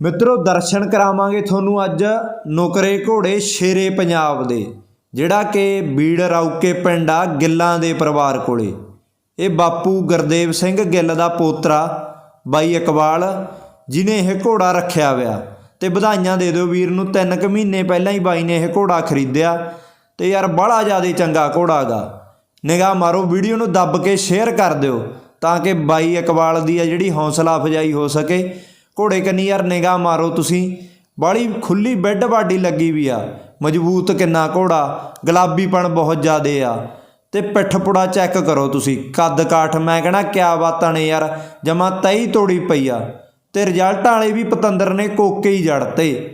ਮਿੱਤਰੋ, ਦਰਸ਼ਨ ਕਰਾਵਾਂਗੇ ਤੁਹਾਨੂੰ ਅੱਜ ਨੁਕਰੇ ਘੋੜੇ ਸ਼ੇਰੇ ਪੰਜਾਬ ਦੇ, ਜਿਹੜਾ ਕਿ ਬੀੜ ਰੌਕੇ ਪਿੰਡ ਆ, ਗਿੱਲਾਂ ਦੇ ਪਰਿਵਾਰ ਕੋਲੇ। ਇਹ ਬਾਪੂ ਗੁਰਦੇਵ ਸਿੰਘ ਗਿੱਲ ਦਾ ਪੋਤਰਾ, ਬਾਈ ਇਕਬਾਲ, ਜਿਨੇ ਇਹ ਘੋੜਾ ਰੱਖਿਆ ਹੋਇਆ। ਤੇ ਵਧਾਈਆਂ ਦੇ ਦਿਓ ਵੀਰ ਨੂੰ 3 ਕੁ ਮਹੀਨੇ ਪਹਿਲਾਂ ਹੀ ਬਾਈ ਨੇ ਇਹ ਘੋੜਾ ਖਰੀਦਿਆ। ਤੇ ਯਾਰ ਬੜਾ ਜ਼ਿਆਦਾ ਚੰਗਾ ਘੋੜਾ ਗਾ। ਨਿਗਾਹ ਮਾਰੋ, ਵੀਡੀਓ ਨੂੰ ਦੱਬ ਕੇ ਸ਼ੇਅਰ ਕਰ ਦਿਓ, ਤਾਂ ਕਿ ਬਾਈ ਇਕਬਾਲ ਦੀ ਆ ਜਿਹੜੀ ਹੌਸਲਾ ਅਫਜਾਈ ਹੋ ਸਕੇ। ਘੋੜੇ ਕੰਨੀ ਯਾਰ ਨਿਗਾਹ ਮਾਰੋ ਤੁਸੀਂ। ਬਾਲੀ ਖੁੱਲੀ ਬੈੱਡ ਬਾਡੀ ਲੱਗੀ ਵੀ ਆ। ਮਜ਼ਬੂਤ ਕਿੰਨਾ ਘੋੜਾ, ਗੁਲਾਬੀਪਣ ਬਹੁਤ ਜ਼ਿਆਦੇ ਆ। ਤੇ ਪਿੱਠ ਪੁੜਾ ਚੈੱਕ ਕਰੋ ਤੁਸੀਂ। ਕੱਦ ਕਾਠ, ਮੈਂ ਕਹਣਾ ਕਿਆ ਬਾਤਾਂ ਨੇ ਯਾਰ, ਜਮਾ ਤਈ ਤੋੜੀ ਪਈ ਆ। ਤੇ ਰਿਜ਼ਲਟ ਵਾਲੇ ਵੀ ਪਤੰਦਰ ਨੇ ਕੋਕੇ ਹੀ ਜੜਤੇ।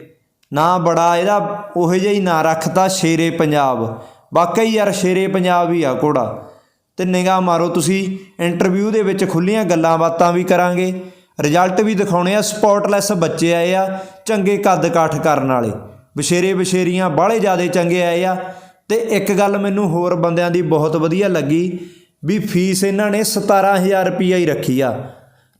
ਨਾ ਬੜਾ ਇਹਦਾ ਉਹੋ ਜਿਹਾ ਹੀ ਨਾਂ ਰੱਖਤਾ, ਸ਼ੇਰੇ ਪੰਜਾਬ। ਵਾਕਈ ਯਾਰ ਸ਼ੇਰੇ ਪੰਜਾਬ ਹੀ ਆ ਘੋੜਾ। ਤੇ ਨਿਗਾਹ ਮਾਰੋ ਤੁਸੀਂ। ਇੰਟਰਵਿਊ ਦੇ ਵਿੱਚ ਖੁੱਲੀਆਂ ਗੱਲਾਂ ਬਾਤਾਂ ਵੀ ਕਰਾਂਗੇ। ਰਿਜ਼ਲਟ ਵੀ ਦਿਖਾਉਣੇ ਆ ਸਪੌਟਲੈਸ ਬੱਚੇ ਆਏ ਆ, ਚੰਗੇ ਕੱਦ ਕਾਠ ਕਰਨ ਵਾਲੇ। ਬਸ਼ੇਰੇ ਬਸ਼ੇਰੀਆਂ ਬਾਹਲੇ ਜ਼ਿਆਦੇ ਚੰਗੇ ਆਏ ਆ। ਤੇ ਇੱਕ ਗੱਲ ਮੈਨੂੰ ਹੋਰ ਬੰਦਿਆਂ ਦੀ ਬਹੁਤ ਵਧੀਆ ਲੱਗੀ ਵੀ ਫੀਸ ਇਹਨਾਂ ਨੇ 17000 ਰੁਪਈਆ ਹੀ ਰੱਖੀ ਆ।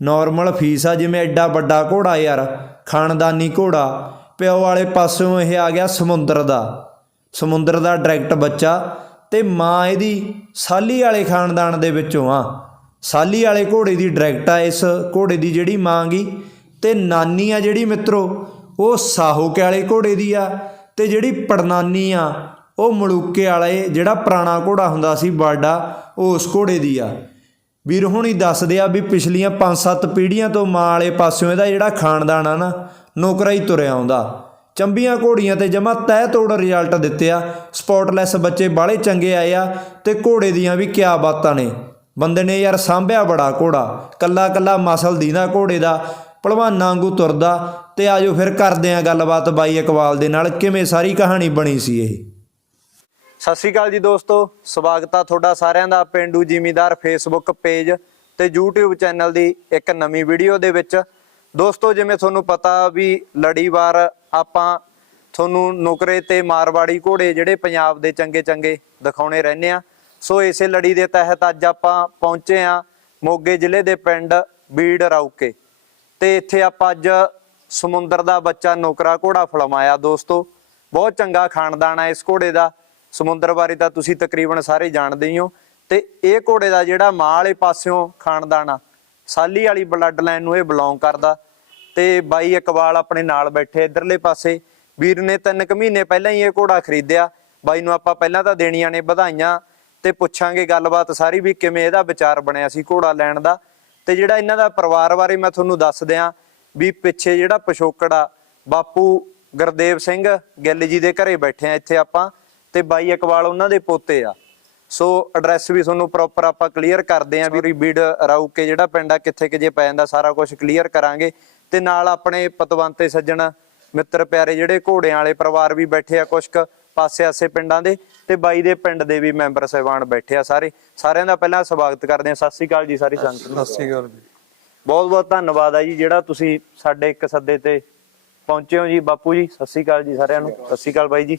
ਨਾਰਮਲ ਫੀਸ ਆ, ਜਿਵੇਂ ਐਡਾ ਵੱਡਾ ਘੋੜਾ ਯਾਰ, ਖਾਨਦਾਨੀ ਘੋੜਾ, ਪਿਓ ਵਾਲੇ ਪਾਸਿਓਂ ਇਹ ਆ ਗਿਆ ਸਮੁੰਦਰ ਦਾ। ਸਮੁੰਦਰ ਦਾ ਡਾਇਰੈਕਟ ਬੱਚਾ ਤੇ ਮਾਂ ਇਹਦੀ ਸਾਲੀ ਵਾਲੇ ਖਾਨਦਾਨ ਦੇ ਵਿੱਚੋਂ ਆ। ਸਾਲੀ ਵਾਲੇ ਘੋੜੇ ਦੀ ਡਾਇਰੈਕਟ ਆ ਇਸ ਘੋੜੇ ਦੀ ਜਿਹੜੀ ਮਾਂ ਗੀ। ਤੇ ਨਾਨੀ ਆ ਜਿਹੜੀ ਮਿੱਤਰੋ, ਉਹ ਸਾਹੋਕੇ ਵਾਲੇ ਘੋੜੇ ਦੀ ਆ। ਤੇ ਜਿਹੜੀ ਪੜਨਾਨੀ ਆ, ਉਹ ਮਲੂਕੇ ਵਾਲੇ ਜਿਹੜਾ ਪੁਰਾਣਾ ਘੋੜਾ ਹੁੰਦਾ ਸੀ ਬਾਡਾ, ਉਹ ਉਸ ਘੋੜੇ ਦੀ ਆ। ਵੀਰ ਹੁਣੀ ਦੱਸਦੇ ਆ ਵੀ ਪਿਛਲੀਆਂ 5-7 ਪੀੜ੍ਹੀਆਂ ਤੋਂ ਮਾਂ ਵਾਲੇ ਪਾਸਿਓਂ ਇਹਦਾ ਜਿਹੜਾ ਖਾਨਦਾਨ ਆ ਨਾ, ਨੌਕਰਾ ਹੀ ਤੁਰਿਆ ਆਉਂਦਾ। ਚੰਬੀਆਂ ਘੋੜੀਆਂ ਤੇ ਜਮਾ ਤਹਿ ਤੋੜ ਰਿਜ਼ਲਟ ਦਿੱਤੇ ਆ। ਸਪੌਟਲੈਸ ਬੱਚੇ ਬਾਹਲੇ ਚੰਗੇ ਆਏ ਆ ਤੇ ਘੋੜੇ ਦੀਆਂ ਵੀ ਕਿਆ ਬਾਤਾਂ ਨੇ। ਬੰਦੇ ਨੇ ਯਾਰ ਸਾਂਭਿਆ ਬੜਾ ਘੋੜਾ, ਕੱਲਾ ਕੱਲਾ ਮਸਲ ਦੀਦਾ ਘੋੜੇ ਦਾ ਭਲਵਾਨਾਂ ਵਾਂਗੂ ਤੁਰਦਾ, ਤੇ ਆਜੋ ਫਿਰ ਕਰਦੇ ਆ ਗੱਲਬਾਤ ਬਾਈ ਇਕਬਾਲ ਦੇ ਨਾਲ, ਕਿਵੇਂ ਸਾਰੀ ਕਹਾਣੀ ਬਣੀ ਸੀ ਇਹ? ਸਤਿ ਸ਼੍ਰੀ ਅਕਾਲ ਜੀ ਦੋਸਤੋ, ਸਵਾਗਤ ਆ ਤੁਹਾਡਾ ਸਾਰਿਆਂ ਦਾ ਪਿੰਡੂ ਜ਼ਿਮੀਦਾਰ ਫੇਸਬੁੱਕ ਪੇਜ ਤੇ YouTube ਚੈਨਲ ਦੀ ਇੱਕ ਨਵੀਂ ਵੀਡੀਓ ਦੇ ਵਿੱਚ। ਦੋਸਤੋ, ਜਿਵੇਂ ਤੁਹਾਨੂੰ ਪਤਾ ਵੀ ਲੜੀਵਾਰ ਆਪਾਂ ਤੁਹਾਨੂੰ ਨੁਕਰੇ ਤੇ ਮਾਰਵਾੜੀ ਘੋੜੇ ਜਿਹੜੇ ਪੰਜਾਬ ਦੇ ਚੰਗੇ ਚੰਗੇ ਦਿਖਾਉਣੇ ਰਹਿੰਦੇ ਆ ਸੋ ਇਸੇ ਲੜੀ ਦੇ ਤਹਿਤ ਅੱਜ ਆਪਾਂ ਪਹੁੰਚੇ ਆ ਮੋਗੇ ਜ਼ਿਲ੍ਹੇ ਦੇ ਪਿੰਡ ਬੀੜ ਰੌਕੇ। ਤੇ ਇੱਥੇ ਆਪਾਂ ਅੱਜ ਸਮੁੰਦਰ ਦਾ ਬੱਚਾ ਨੁਕਰਾ ਘੋੜਾ ਫਲਮਾਇਆ ਦੋਸਤੋ। ਬਹੁਤ ਚੰਗਾ ਖਾਨਦਾਨ ਆ ਇਸ ਘੋੜੇ ਦਾ। ਸਮੁੰਦਰ ਬਾਰੇ ਤਾਂ ਤੁਸੀਂ ਤਕਰੀਬਨ ਸਾਰੇ ਜਾਣਦੇ ਹੀ ਹੋ। ਤੇ ਇਹ ਘੋੜੇ ਦਾ ਜਿਹੜਾ ਮਾਂ ਵਾਲੇ ਪਾਸਿਓਂ ਖਾਨਦਾਨ ਆ। ਸਾਲੀ ਵਾਲੀ ਬਲੱਡ ਲਾਈਨ ਨੂੰ ਇਹ ਬਿਲੋਂਗ ਕਰਦਾ। ਤੇ ਬਾਈ ਇਕਬਾਲ ਆਪਣੇ ਨਾਲ ਬੈਠੇ ਇਧਰਲੇ ਪਾਸੇ। ਵੀਰ ਨੇ ਤਿੰਨ ਕੁ ਮਹੀਨੇ ਪਹਿਲਾਂ ਹੀ ਇਹ ਘੋੜਾ ਖਰੀਦਿਆ। ਬਾਈ ਨੂੰ ਆਪਾਂ ਪਹਿਲਾਂ ਤਾਂ ਦੇਣੀਆਂ ਨੇ, ਵਧਾਈਆਂ। ਤੇ ਪੁੱਛਾਂਗੇ ਗੱਲਬਾਤ ਸਾਰੀ ਵੀ ਕਿਵੇਂ ਇਹਦਾ ਵਿਚਾਰ ਬਣਿਆ ਸੀ ਘੋੜਾ ਲੈਣ ਦਾ। ਤੇ ਜਿਹੜਾ ਇਹਨਾਂ ਦਾ ਪਰਿਵਾਰ ਬਾਰੇ ਮੈਂ ਤੁਹਾਨੂੰ ਦੱਸ ਦਿਆਂ ਵੀ ਪਿੱਛੇ ਜਿਹੜਾ ਪਿਛੋਕੜ ਆ ਬਾਪੂ ਗੁਰਦੇਵ ਸਿੰਘ ਗਿੱਲ ਜੀ ਦੇ ਘਰੇ ਬੈਠੇ ਆ ਇੱਥੇ ਆਪਾਂ ਤੇ ਬਾਈ ਇਕਬਾਲ ਉਹਨਾਂ ਦੇ ਪੋਤੇ ਆ। ਸੋ ਐਡਰੈਸ ਵੀ ਤੁਹਾਨੂੰ ਪ੍ਰੋਪਰ ਆਪਾਂ ਕਲੀਅਰ ਕਰਦੇ ਆਂ ਵੀ ਬੀੜ ਰਾਊਕੇ ਜਿਹੜਾ ਪਿੰਡ ਆ ਕਿੱਥੇ ਕਿ ਜੇ ਪੈ ਜਾਂਦਾ ਸਾਰਾ ਕੁਝ ਕਲੀਅਰ ਕਰਾਂਗੇ। ਤੇ ਨਾਲ ਆਪਣੇ ਪਤਵੰਤੇ ਸੱਜਣ ਮਿੱਤਰ ਪਿਆਰੇ ਜਿਹੜੇ ਘੋੜਿਆਂ ਵਾਲੇ ਪਰਿਵਾਰ ਵੀ ਬੈਠੇ ਆ ਕੁਛ ਕੁ ਪਾਸੇ ਆਸੇ ਪਿੰਡਾਂ ਦੇ ਤੇ ਬਾਈ ਦੇ ਪਿੰਡ ਦੇ ਵੀ ਮੈਂਬਰ ਸਹਿਬਾਨ ਬੈਠੇ ਆ ਸਾਰੇ। ਸਾਰਿਆਂ ਦਾ ਪਹਿਲਾਂ ਸਵਾਗਤ ਕਰਦੇ ਆ ਸਤਿ ਸ੍ਰੀ ਅਕਾਲ ਜੀ ਸਾਰੀ ਸੰਗਤ ਨੂੰ। ਸਤਿ ਸ਼੍ਰੀ ਅਕਾਲ ਜੀ। ਬਹੁਤ ਬਹੁਤ ਧੰਨਵਾਦ ਆ ਜੀ ਜਿਹੜਾ ਤੁਸੀਂ ਸਾਡੇ ਇੱਕ ਸੱਦੇ ਤੇ ਪਹੁੰਚੇ ਹੋ ਜੀ। ਬਾਪੂ ਜੀ ਸਤਿ ਸ੍ਰੀ ਅਕਾਲ ਜੀ ਸਾਰਿਆਂ ਨੂੰ। ਸਤਿ ਸ੍ਰੀ ਅਕਾਲ ਬਾਈ ਜੀ।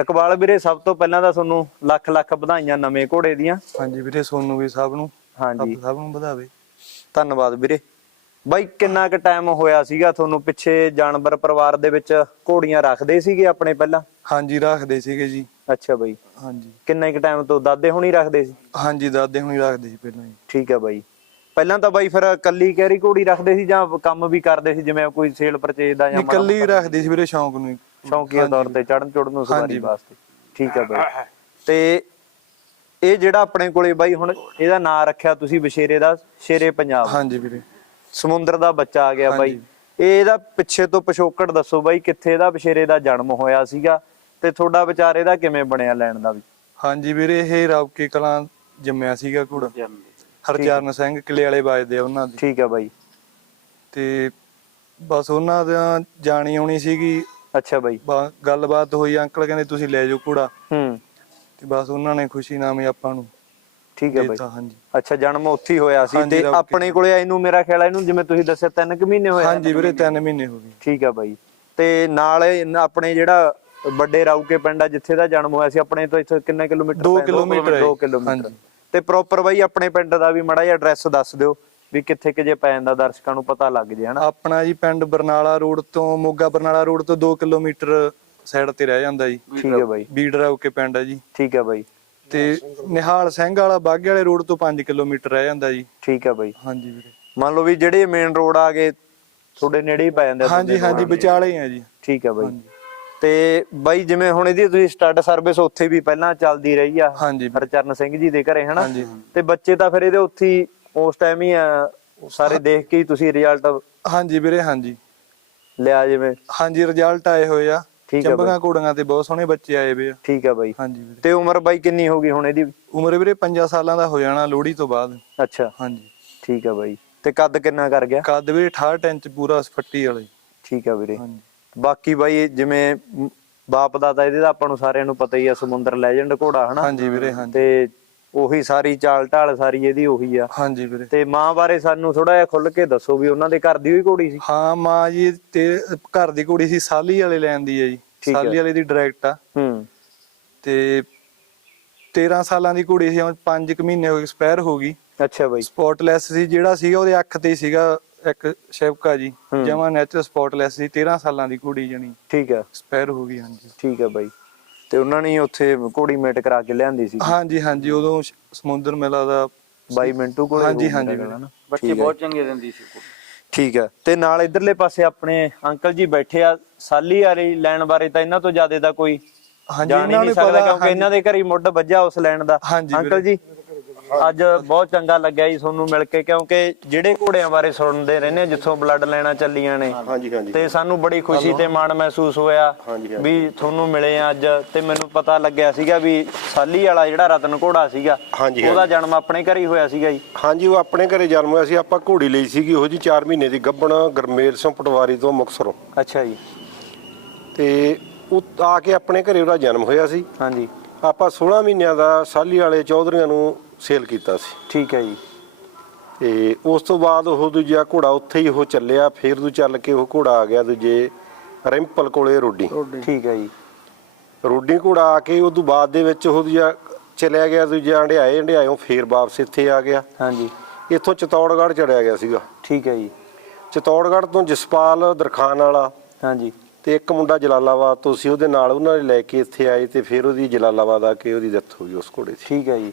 ਇਕਬਾਲ ਵੀਰੇ ਸਭ ਤੋਂ ਪਹਿਲਾਂ ਤਾਂ ਤੁਹਾਨੂੰ ਲੱਖ ਲੱਖ ਵਧਾਈਆਂ ਨਵੇਂ ਘੋੜੇ ਦੀਆਂ। ਹਾਂਜੀ ਵੀਰੇ ਸੋਨੂੰ ਵੀ ਸਭ ਨੂੰ। ਹਾਂਜੀ। ਸਭ ਨੂੰ ਵਧਾਵੇ। ਧੰਨਵਾਦ ਵੀਰੇ। ਬਾਈ ਕਿੰਨਾ ਕੁ ਟਾਈਮ ਹੋਇਆ ਸੀਗਾ ਤੁਹਾਨੂੰ ਪਿੱਛੇ ਜਾਨਵਰ ਪਰਿਵਾਰ ਦੇ ਵਿੱਚ ਘੋੜੀਆਂ ਰੱਖਦੇ ਸੀਗੇ ਆਪਣੇ ਪਹਿਲਾਂ? ਹਾਂਜੀ ਰੱਖਦੇ ਸੀਗੇ ਜੀ। ਅੱਛਾ ਬਾਈ। ਹਾਂਜੀ। ਕਿੰਨੇ ਕੁ ਟਾਈਮ ਤੋਂ ਦਾਦੇ ਹੁਣੀ ਰੱਖਦੇ ਸੀ? ਹਾਂਜੀ ਦਾਦੇ ਹੁਣੀ ਰੱਖਦੇ ਸੀ ਪਹਿਲਾਂ ਜੀ। ਠੀਕ ਹੈ ਬਾਈ। ਪਹਿਲਾਂ ਤਾਂ ਬਾਈ ਫਿਰ ਕੱਲੀ ਕੈਰੀ ਘੋੜੀ ਰੱਖਦੇ ਸੀ ਜਾਂ ਕੰਮ ਵੀ ਕਰਦੇ ਸੀ ਜਿਵੇਂ ਕੋਈ ਸੇਲ ਪਰਚੇਜ ਦਾ ਜਾਂ ਨਿਕਲੀ ਰੱਖਦੇ ਸੀ ਵੀਰੇ ਸ਼ੌਂਕ ਨੂੰ। ਸ਼ੌਂਕੀਆ ਤੌਰ ਤੇ ਚੜਨ ਚੁੜਨ ਨੂੰ ਸਵਾਰੀ। ਵਾਸਤੇ। ਠੀਕ ਹੈ ਬਾਈ। ਤੇ ਇਹ ਜਿਹੜਾ ਆਪਣੇ ਕੋਲੇ ਬਾਈ ਹੁਣ ਇਹਦਾ ਨਾਂ ਰੱਖਿਆ ਤੁਸੀਂ ਬਸ਼ੇਰੇ ਦਾ ਸ਼ੇਰੇ ਪੰਜਾਬ। ਹਾਂਜੀ ਵੀਰੇ। ਸਮੁੰਦਰ ਦਾ ਬੱਚਾ ਆ ਗਿਆ ਬਾਈ। ਇਹ ਇਹਦਾ ਪਿੱਛੇ ਤੋਂ ਪਿਛੋਕੜ ਦੱਸੋ ਬਾਈ ਕਿੱਥੇ ਇਹਦਾ ਬਸ਼ੇਰੇ ਦਾ ਜਨਮ ਹੋਇਆ ਸੀਗਾ ਤੇ ਤੁਹਾਡਾ ਵਿਚਾਰ ਇਹਦਾ ਕਿਵੇਂ ਬਣਿਆ ਲੈਣ ਦਾ ਵੀ? ਹਾਂਜੀ ਵੀਰੇ ਇਹ ਰੌਕੇ ਕਲਾਂ ਜੰਮਿਆ ਸੀਗਾ ਘੋੜਾ। ਹਰਚਰਨ ਸਿੰਘ ਕਿਲੇ ਵਾਲੇ ਵੱਜਦੇ ਆ ਉਹਨਾਂ ਦੀ। ਠੀਕ ਹੈ ਬਾਈ। ਤੇ ਬਸ ਉਹਨਾਂ ਦਾ ਜਾਣੀ ਆਉਣੀ ਸੀਗੀ। ਅੱਛਾ ਬਾਈ। ਗੱਲਬਾਤ ਹੋਈ ਅੰਕਲ ਕਹਿੰਦੇ ਤੁਸੀਂ ਲੈ ਜਾਓ ਘੋੜਾ। ਹੂੰ। ਤੇ ਬਸ ਉਹਨਾਂ ਨੇ ਖੁਸ਼ੀ ਨਾਮੇ ਆਪਾਂ ਨੂੰ। ਠੀਕ ਹੈ ਬਾਈ। ਹਾਂਜੀ। ਅੱਛਾ ਜਨਮ ਉੱਥੇ ਹੀ ਹੋਇਆ ਸੀ ਤੇ। ਆਪਣੇ ਕੋਲੇ ਇਹਨੂੰ ਮੇਰਾ ਖਿਆਲ ਆ ਇਹਨੂੰ ਜਿਵੇਂ ਤੁਸੀਂ ਦੱਸਿਆ ਤਿੰਨ ਕੁ ਮਹੀਨੇ ਹੋਏ ਆ। ਹਾਂਜੀ ਵੀਰੇ 3 ਮਹੀਨੇ ਹੋ ਗਏ। ਠੀਕ ਆ ਬਾਈ। ਤੇ ਨਾਲ ਆਪਣੇ ਜਿਹੜਾ ਵੱਡੇ ਰਾਊਕੇ ਪਿੰਡ ਆ ਜਿੱਥੇ ਦਾ ਜਨਮ ਹੋਇਆ ਸੀ ਆਪਣੇ ਤੋਂ ਇੱਥੇ ਕਿੰਨੇ ਕਿਲੋਮੀਟਰ ਦੋ ਪੈ- ਕਿਲੋਮੀਟਰ ਹੈ। 2 ਕਿਲੋਮੀਟਰ। ਤੇ ਪ੍ਰੋਪਰ ਬਾਈ ਆਪਣੇ ਪਿੰਡ ਦਾ ਵੀ ਮੜਾ ਜਿਹਾ ਐਡਰੈਸ ਦੱਸ ਦਿਓ ਵੀ ਕਿੱਥੇ ਕਿ ਜੇ ਪੈ ਜਾਂਦਾ ਦਰਸ਼ਕਾਂ ਨੂੰ ਪਤਾ ਲੱਗ ਜੇ ਹਨਾ? ਆਪਣਾ ਜੀ ਪਿੰਡ ਬਰਨਾਲਾ ਰੋਡ ਤੋਂ ਮੋਗਾ ਬਰਨਾਲਾ ਰੋਡ ਤੋਂ 2 ਕਿਲੋਮੀਟਰ ਸਾਈਡ ਤੇ ਰਹਿ ਜਾਂਦਾ ਜੀ। ਠੀਕ ਹੈ ਬਾਈ। ਬੀੜ ਰੌਕੇ ਪਿੰਡ ਹੈ ਜੀ। ਠੀਕ ਹੈ ਬਾਈ। ਤੇ ਨਿਹਾਲ ਸਿੰਘ ਵਾਲਾ ਬਾਗੇ ਵਾਲੇ ਰੋਡ ਤੋਂ 5 ਕਿਲੋਮੀਟਰ ਰਹਿ ਜਾਂਦਾ ਜੀ। ਠੀਕ ਹੈ ਬਾਈ। ਹਾਂਜੀ ਵੀਰੇ। ਮੰਨ ਲਓ ਵੀ ਜਿਹੜੇ ਮੇਨ ਰੋਡ ਆ ਗਏ ਤੁਹਾਡੇ ਨੇੜੇ ਹੀ ਪੈ ਜਾਂਦੇ ਆ ਹਾਂਜੀ ਹਾਂਜੀ। ਵਿਚਾਲੇ ਆ ਜੀ। ਠੀਕ ਹੈ ਬਾਈ। ਤੇ ਬਾਈ ਜਿਵੇਂ ਹੁਣ ਇਹਦੀ ਤੁਸੀਂ ਸਟੱਡ ਸਰਵਿਸ ਉੱਥੇ ਵੀ ਪਹਿਲਾਂ ਚੱਲਦੀ ਰਹੀ ਆ ਹਾਂਜੀ। ਹਰਚਰਨ ਸਿੰਘ ਜੀ ਦੇ ਘਰੇ ਹਨਾ। ਤੇ ਬੱਚੇ ਤਾਂ ਫਿਰ ਇਹਦੇ ਉੱਥੇ ਉਸ ਟਾਈਮ ਹੀ ਆ, ਸਾਰੇ ਦੇਖ ਕੇ ਹੀ ਤੁਸੀਂ ਰਿਜ਼ਲਟ ਹਾਂਜੀ ਵੀਰੇ ਹਾਂਜੀ। ਲਿਆ ਜਿਵੇਂ। ਹਾਂਜੀ ਰਿਜ਼ਲਟ ਆਏ ਹੋਏ ਆ। ਠੀਕ ਹੈ ਚੰਬੀਆਂ ਕੋੜੀਆਂ ਤੇ ਬਹੁਤ ਸੋਹਣੇ ਬੱਚੇ ਆਏ ਵੇ ਆ। ਠੀਕ ਹੈ ਬਾਈ। ਹਾਂਜੀ ਵੀਰੇ। ਤੇ ਉਮਰ ਬਾਈ ਕਿੰਨੀ ਹੋ ਗਈ ਹੁਣ ਇਹਦੀ? ਉਮਰ ਵੀਰੇ 5 ਸਾਲਾਂ ਦਾ ਹੋ ਜਾਣਾ ਲੋਹੜੀ ਤੋਂ ਬਾਅਦ। ਅੱਛਾ। ਹਾਂਜੀ। ਠੀਕ ਹੈ ਬਾਈ। ਤੇ ਕੱਦ ਕਿੰਨਾ ਕਰ ਗਿਆ? ਕੱਦ ਵੀਰੇ 68 ਇੰਚ ਪੂਰਾ ਫੱਟੀ ਵਾਲੇ। ਠੀਕ ਹੈ ਵੀਰੇ। ਹਾਂਜੀ। ਬਾਕੀ ਬਾਈ ਜਿਵੇਂ ਬਾਪ ਦਾ ਤਾਂ ਇਹਦੇ ਦਾ ਆਪਾਂ ਨੂੰ ਸਾਰਿਆਂ ਨੂੰ ਪਤਾ ਹੀ ਆ ਸਮੁੰਦਰ ਲੈਜੈਂਡ ਘੋੜਾ ਹਨਾ? ਹਾਂਜੀ ਵੀਰੇ ਹਾਂਜੀ। ਤੇ ਉਹੀ ਸਾਰੀ ਚਾਲ ਢਾਲ ਸਾਰੀ ਇਹਦੀ ਉਹੀ ਆ। ਹਾਂਜੀ ਵੀਰੇ। ਤੇ ਮਾਂ ਬਾਰੇ ਸਾਨੂੰ ਥੋੜਾ ਜਿਹਾ ਖੁੱਲ ਕੇ ਦੱਸੋ ਵੀ ਉਹਨਾਂ ਦੇ ਘਰ ਦੀ ਹੋਈ ਘੋੜੀ ਸੀ। ਹਾਂ ਮਾਂ ਜੀ ਤੇ ਘਰ ਦੀ ਕੁੜੀ ਸੀ ਸਾਲੀ ਵਾਲੇ ਲੈਣ ਦੀ ਹੈ ਜੀ। ਸਾਲੀ ਵਾਲੇ ਦੀ ਡਾਇਰੈਕਟ ਆ। ਹੂੰ। ਤੇ 13 ਸਾਲਾਂ ਦੀ ਕੁੜੀ ਸੀ ਹੁਣ 5 ਕੁ ਮਹੀਨੇ ਹੋ ਗਏ ਐਕਸਪਾਇਰ ਹੋ ਗਈ। ਅੱਛਾ ਬਾਈ। ਸਪੌਟਲੈਸ ਸੀ ਜਿਹੜਾ ਸੀਗਾ ਉਹਦੇ ਅੱਖ ਤੇ ਸੀਗਾ ਇੱਕ ਸ਼ਿਵਕਾ ਜੀ। ਜਮਾ ਨੈਚੁਰਲ ਸਪੌਟਲੈਸ ਸੀ 13 ਸਾਲਾਂ ਦੀ ਕੁੜੀ ਜਣੀ। ਠੀਕ ਹੈ। ਐਕਸਪਾਇਰ ਹੋ ਗਈ ਹਾਂਜੀ। ਠੀਕ ਹੈ ਬਾਈ। ਤੇ ਉਹਨਾਂ ਨੇ ਹੀ ਉੱਥੇ ਘੋੜੀ ਮੇਟ ਕਰਾ ਕੇ ਲਿਆਂਦੀ ਸੀ। ਹਾਂਜੀ ਹਾਂਜੀ ਉਦੋਂ ਸ਼- ਸਮੁੰਦਰ ਮੇਲਾ ਦਾ ਬਾਈ ਮਿੰਟੂ ਕੋਲੇ ਹਾਂਜੀ, ਹਾਂਜੀ। ਬੱਚੇ। ਬਹੁਤ ਚੰਗੇ ਦਿੰਦੀ ਸੀ ਕੁੜੀ। ਠੀਕ ਹੈ। ਤੇ ਨਾਲ ਇਧਰਲੇ ਪਾਸੇ ਆਪਣੇ ਅੰਕਲ ਜੀ ਬੈਠੇ ਆ ਸਾਲੀ ਵਾਲੀ ਲੈਣ ਬਾਰੇ ਤਾਂ ਇਹਨਾਂ ਤੋਂ ਜ਼ਿਆਦਾ ਦਾ ਕੋਈ ਹਾਂਜੀ ਜਾਣ ਹੀ ਇਹਨਾਂ ਨਹੀਂ ਨੂੰ ਸਕਦਾ ਪਤਾ ਕਿਉਂਕਿ ਇਹਨਾਂ ਦੇ ਘਰੀ ਮੁੱਢ ਵੱਜਾ ਉਸ ਲੈਣ ਦਾ। ਹਾਂਜੀ ਅੰਕਲ ਜੀ? ਅੱਜ ਬਹੁਤ ਚੰਗਾ ਲੱਗਿਆ ਜੀ ਤੁਹਾਨੂੰ ਮਿਲ ਕੇ ਕਿਉਂਕਿ ਜਿਹੜੇ ਘੋੜਿਆਂ ਬਾਰੇ ਸੁਣਦੇ ਰਹਿੰਦੇ ਆ, ਜਿੱਥੋਂ ਬਲੱਡ ਲੈਣਾ ਚੱਲੀਆਂ ਨੇ। ਹਾਂਜੀ ਹਾਂਜੀ। ਤੇ ਸਾਨੂੰ ਬੜੀ ਖੁਸ਼ੀ ਤੇ ਮਾਣ ਮਹਿਸੂਸ ਹੋਇਆ। ਵੀ ਤੁਹਾਨੂੰ ਮਿਲੇ ਆ ਅੱਜ ਤੇ ਮੈਨੂੰ ਪਤਾ ਲੱਗਿਆ ਸੀਗਾ ਵੀ ਸਾਲੀ ਵਾਲਾ ਜਿਹੜਾ ਰਤਨ ਘੋੜਾ ਸੀਗਾ ਉਹਦਾ। ਜਨਮ ਆਪਣੇ ਘਰ ਹੀ ਹੋਇਆ ਸੀਗਾ ਜੀ। ਹਾਂਜੀ ਉਹ ਆਪਣੇ ਘਰੇ ਜਨਮ ਹੋਇਆ ਸੀ। ਆਪਾਂ ਘੋੜੀ ਲਈ ਸੀਗੀ ਉਹ ਜੀ 4 ਮਹੀਨੇ ਦੀ ਗੱਭਣ ਗਰਮੇਲ ਸਿੰਘ ਪਟਵਾਰੀ ਤੋਂ ਮੁਕਸਰੋਂ ਅੱਛਾ ਜੀ। ਤੇ ਉਹ ਆ ਕੇ ਆਪਣੇ ਘਰੇ ਉਹਦਾ ਜਨਮ ਹੋਇਆ ਸੀ। ਹਾਂਜੀ। ਆਪਾਂ 16 ਮਹੀਨਿਆਂ ਦਾ ਸਾਲੀ ਵਾਲੇ ਚੌਧਰੀਆਂ ਨੂੰ ਸੇਲ ਕੀਤਾ ਸੀ। ਠੀਕ ਹੈ ਜੀ। ਤੇ ਉਸ ਤੋਂ ਬਾਅਦ ਉਹ ਦੂਜਾ ਘੋੜਾ ਉੱਥੇ ਹੀ ਉਹ ਚੱਲਿਆ ਫੇਰ ਦੂ ਚੱਲ ਕੇ ਉਹ ਘੋੜਾ ਆ ਗਿਆ ਦੂਜੇ ਰਿੰਪਲ ਕੋਲੇ ਰੋਡੀ। ਠੀਕ ਹੈ ਜੀ। ਰੋਡੀ ਘੋੜਾ ਆ ਕੇ ਉਸ ਤੋਂ ਬਾਅਦ ਦੇ ਵਿੱਚ ਉਹ ਦੂਜਾ ਚਲਿਆ ਗਿਆ ਦੂਜਾ ਹੰਡਿਆਏ ਹੰਡਿਆਇਓਂ ਫੇਰ ਵਾਪਸ ਇੱਥੇ ਆ ਗਿਆ। ਹਾਂਜੀ। ਇੱਥੋਂ ਚਤੌੜਗੜ੍ਹ ਚੜਿਆ ਗਿਆ ਸੀਗਾ। ਠੀਕ ਹੈ ਜੀ। ਚਤੌੜਗੜ੍ਹ ਤੋਂ ਜਸਪਾਲ ਦਰਖਾਨ ਵਾਲਾ ਹਾਂਜੀ। ਤੇ ਇੱਕ ਮੁੰਡਾ ਜਲਾਲਾਬਾਦ ਤੋਂ ਸੀ ਉਹਦੇ ਨਾਲ ਉਹਨਾਂ ਨੇ ਲੈ ਕੇ ਇੱਥੇ ਆਏ ਤੇ ਫਿਰ ਉਹਦੀ ਜਲਾਲਾਬਾਦ ਆ ਕੇ ਉਹਦੀ ਡੈਥ ਹੋ ਗਈ ਉਸ ਘੋੜੇ ਦੀ। ਠੀਕ ਹੈ ਜੀ।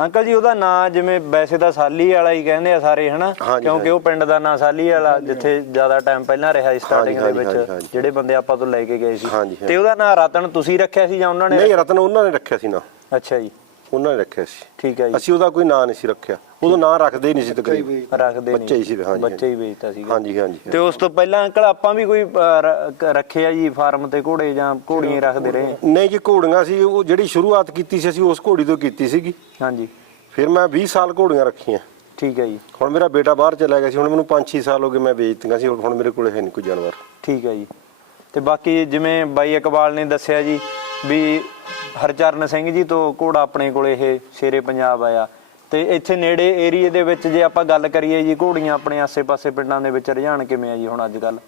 ਅੰਕਲ ਜੀ ਉਹਦਾ ਨਾਂ ਜਿਵੇਂ ਵੈਸੇ ਤਾਂ ਸਾਲੀ ਵਾਲਾ ਹੀ ਕਹਿੰਦੇ ਆ ਸਾਰੇ ਹਨਾ ਕਿਉਂਕਿ। ਉਹ ਪਿੰਡ ਦਾ ਨਾਂ ਸਾਲੀ ਵਾਲਾ ਜਿੱਥੇ ਜ਼ਿਆਦਾ ਟਾਈਮ ਪਹਿਲਾਂ ਰਿਹਾ ਸੀ ਸਟਾਰਟਿੰਗ ਦੇ ਵਿੱਚ। ਜਿਹੜੇ ਬੰਦੇ ਆਪਾਂ ਤੋਂ ਲੈ ਕੇ ਗਏ ਸੀ। ਤੇ ਉਹਦਾ ਨਾਂ ਰਤਨ ਤੁਸੀਂ ਰੱਖਿਆ ਸੀ ਜਾਂ ਉਹਨਾਂ ਨੇ ਨਹੀਂ ਰਤਨ ਉਹਨਾਂ ਨੇ ਰੱਖਿਆ ਸੀ ਨਾ ਅੱਛਾ ਜੀ ਉਹਨਾਂ ਨੇ ਰੱਖਿਆ ਸੀ। ਠੀਕ ਹੈ ਜੀ। ਅਸੀਂ ਉਹਦਾ ਕੋਈ ਨਾਂ ਨਹੀਂ ਸੀ ਰੱਖਿਆ। ਉਦੋਂ ਨਾਂ ਰੱਖਦੇ ਹੀ ਨਹੀਂ ਸੀ ਤਕਰੀਬਨ। ਰੱਖਦੇ ਬੱਚੇ ਹੀ ਸੀ, ਹਾਂਜੀ, ਬੱਚੇ ਹੀ ਵੇਚਦਾ ਸੀਗਾ। ਹਾਂਜੀ ਹਾਂਜੀ ਤੇ ਉਸ ਤੋਂ ਪਹਿਲਾਂ ਅੰਕਲ ਆਪਾਂ ਵੀ ਕੋਈ ਅਹ, ਰ- ਰੱਖੇ ਆ ਜੀ ਫਾਰਮ ਤੇ ਘੋੜੇ ਜਾਂ ਘੋੜੀਆਂ ਰੱਖਦੇ ਰਹੇ। ਨਹੀਂ ਜੀ ਘੋੜੀਆਂ ਸੀ। ਉਹ ਜਿਹੜੀ ਸ਼ੁਰੂਆਤ ਕੀਤੀ ਸੀ ਅਸੀਂ ਉਸ ਘੋੜੀ ਤੋਂ ਕੀਤੀ ਸੀਗੀ। ਹਾਂਜੀ। ਫਿਰ ਮੈਂ 20 ਸਾਲ ਘੋੜੀਆਂ ਰੱਖੀਆਂ। ਠੀਕ ਹੈ ਜੀ। ਹੁਣ ਮੇਰਾ ਬੇਟਾ ਬਾਹਰ ਚਲਾ ਗਿਆ ਸੀ। ਹੁਣ ਮੈਨੂੰ 5-6 ਸਾਲ ਹੋ ਗਏ ਮੈਂ ਵੇਚਤੀਆਂ ਸੀ। ਹੁਣ ਮੇਰੇ ਕੋਲੇ ਹੈ ਨਹੀਂ ਕੋਈ ਜਾਨਵਰ। ਠੀਕ ਹੈ ਜੀ। ਤੇ ਬਾਕੀ ਜਿਵੇਂ ਬਾਈ ਇਕਬਾਲ ਨੇ ਦੱਸਿਆ ਜੀ ਵੀ ਹਰਚਰਨ ਸਿੰਘ ਜੀ ਤੋਂ ਘੋੜਾ ਆਪਣੇ ਕੋਲੇ ਇਹ ਸ਼ੇਰੇ ਪੰਜਾਬ ਆਇਆ। ਤੇ ਇੱਥੇ ਨੇੜੇ ਏਰੀਏ ਦੇ ਵਿੱਚ ਜੇ ਆਪਾਂ ਗੱਲ ਕਰੀਏ ਜੀ ਘੋੜੀਆਂ ਆਪਣੇ ਆਸੇ-ਪਾਸੇ ਪਿੰਡਾਂ ਦੇ ਵਿੱਚ ਰੁਝਾਨ ਕਿਵੇਂ ਆ ਜੀ ਹੁਣ ਅੱਜ ਕੱਲ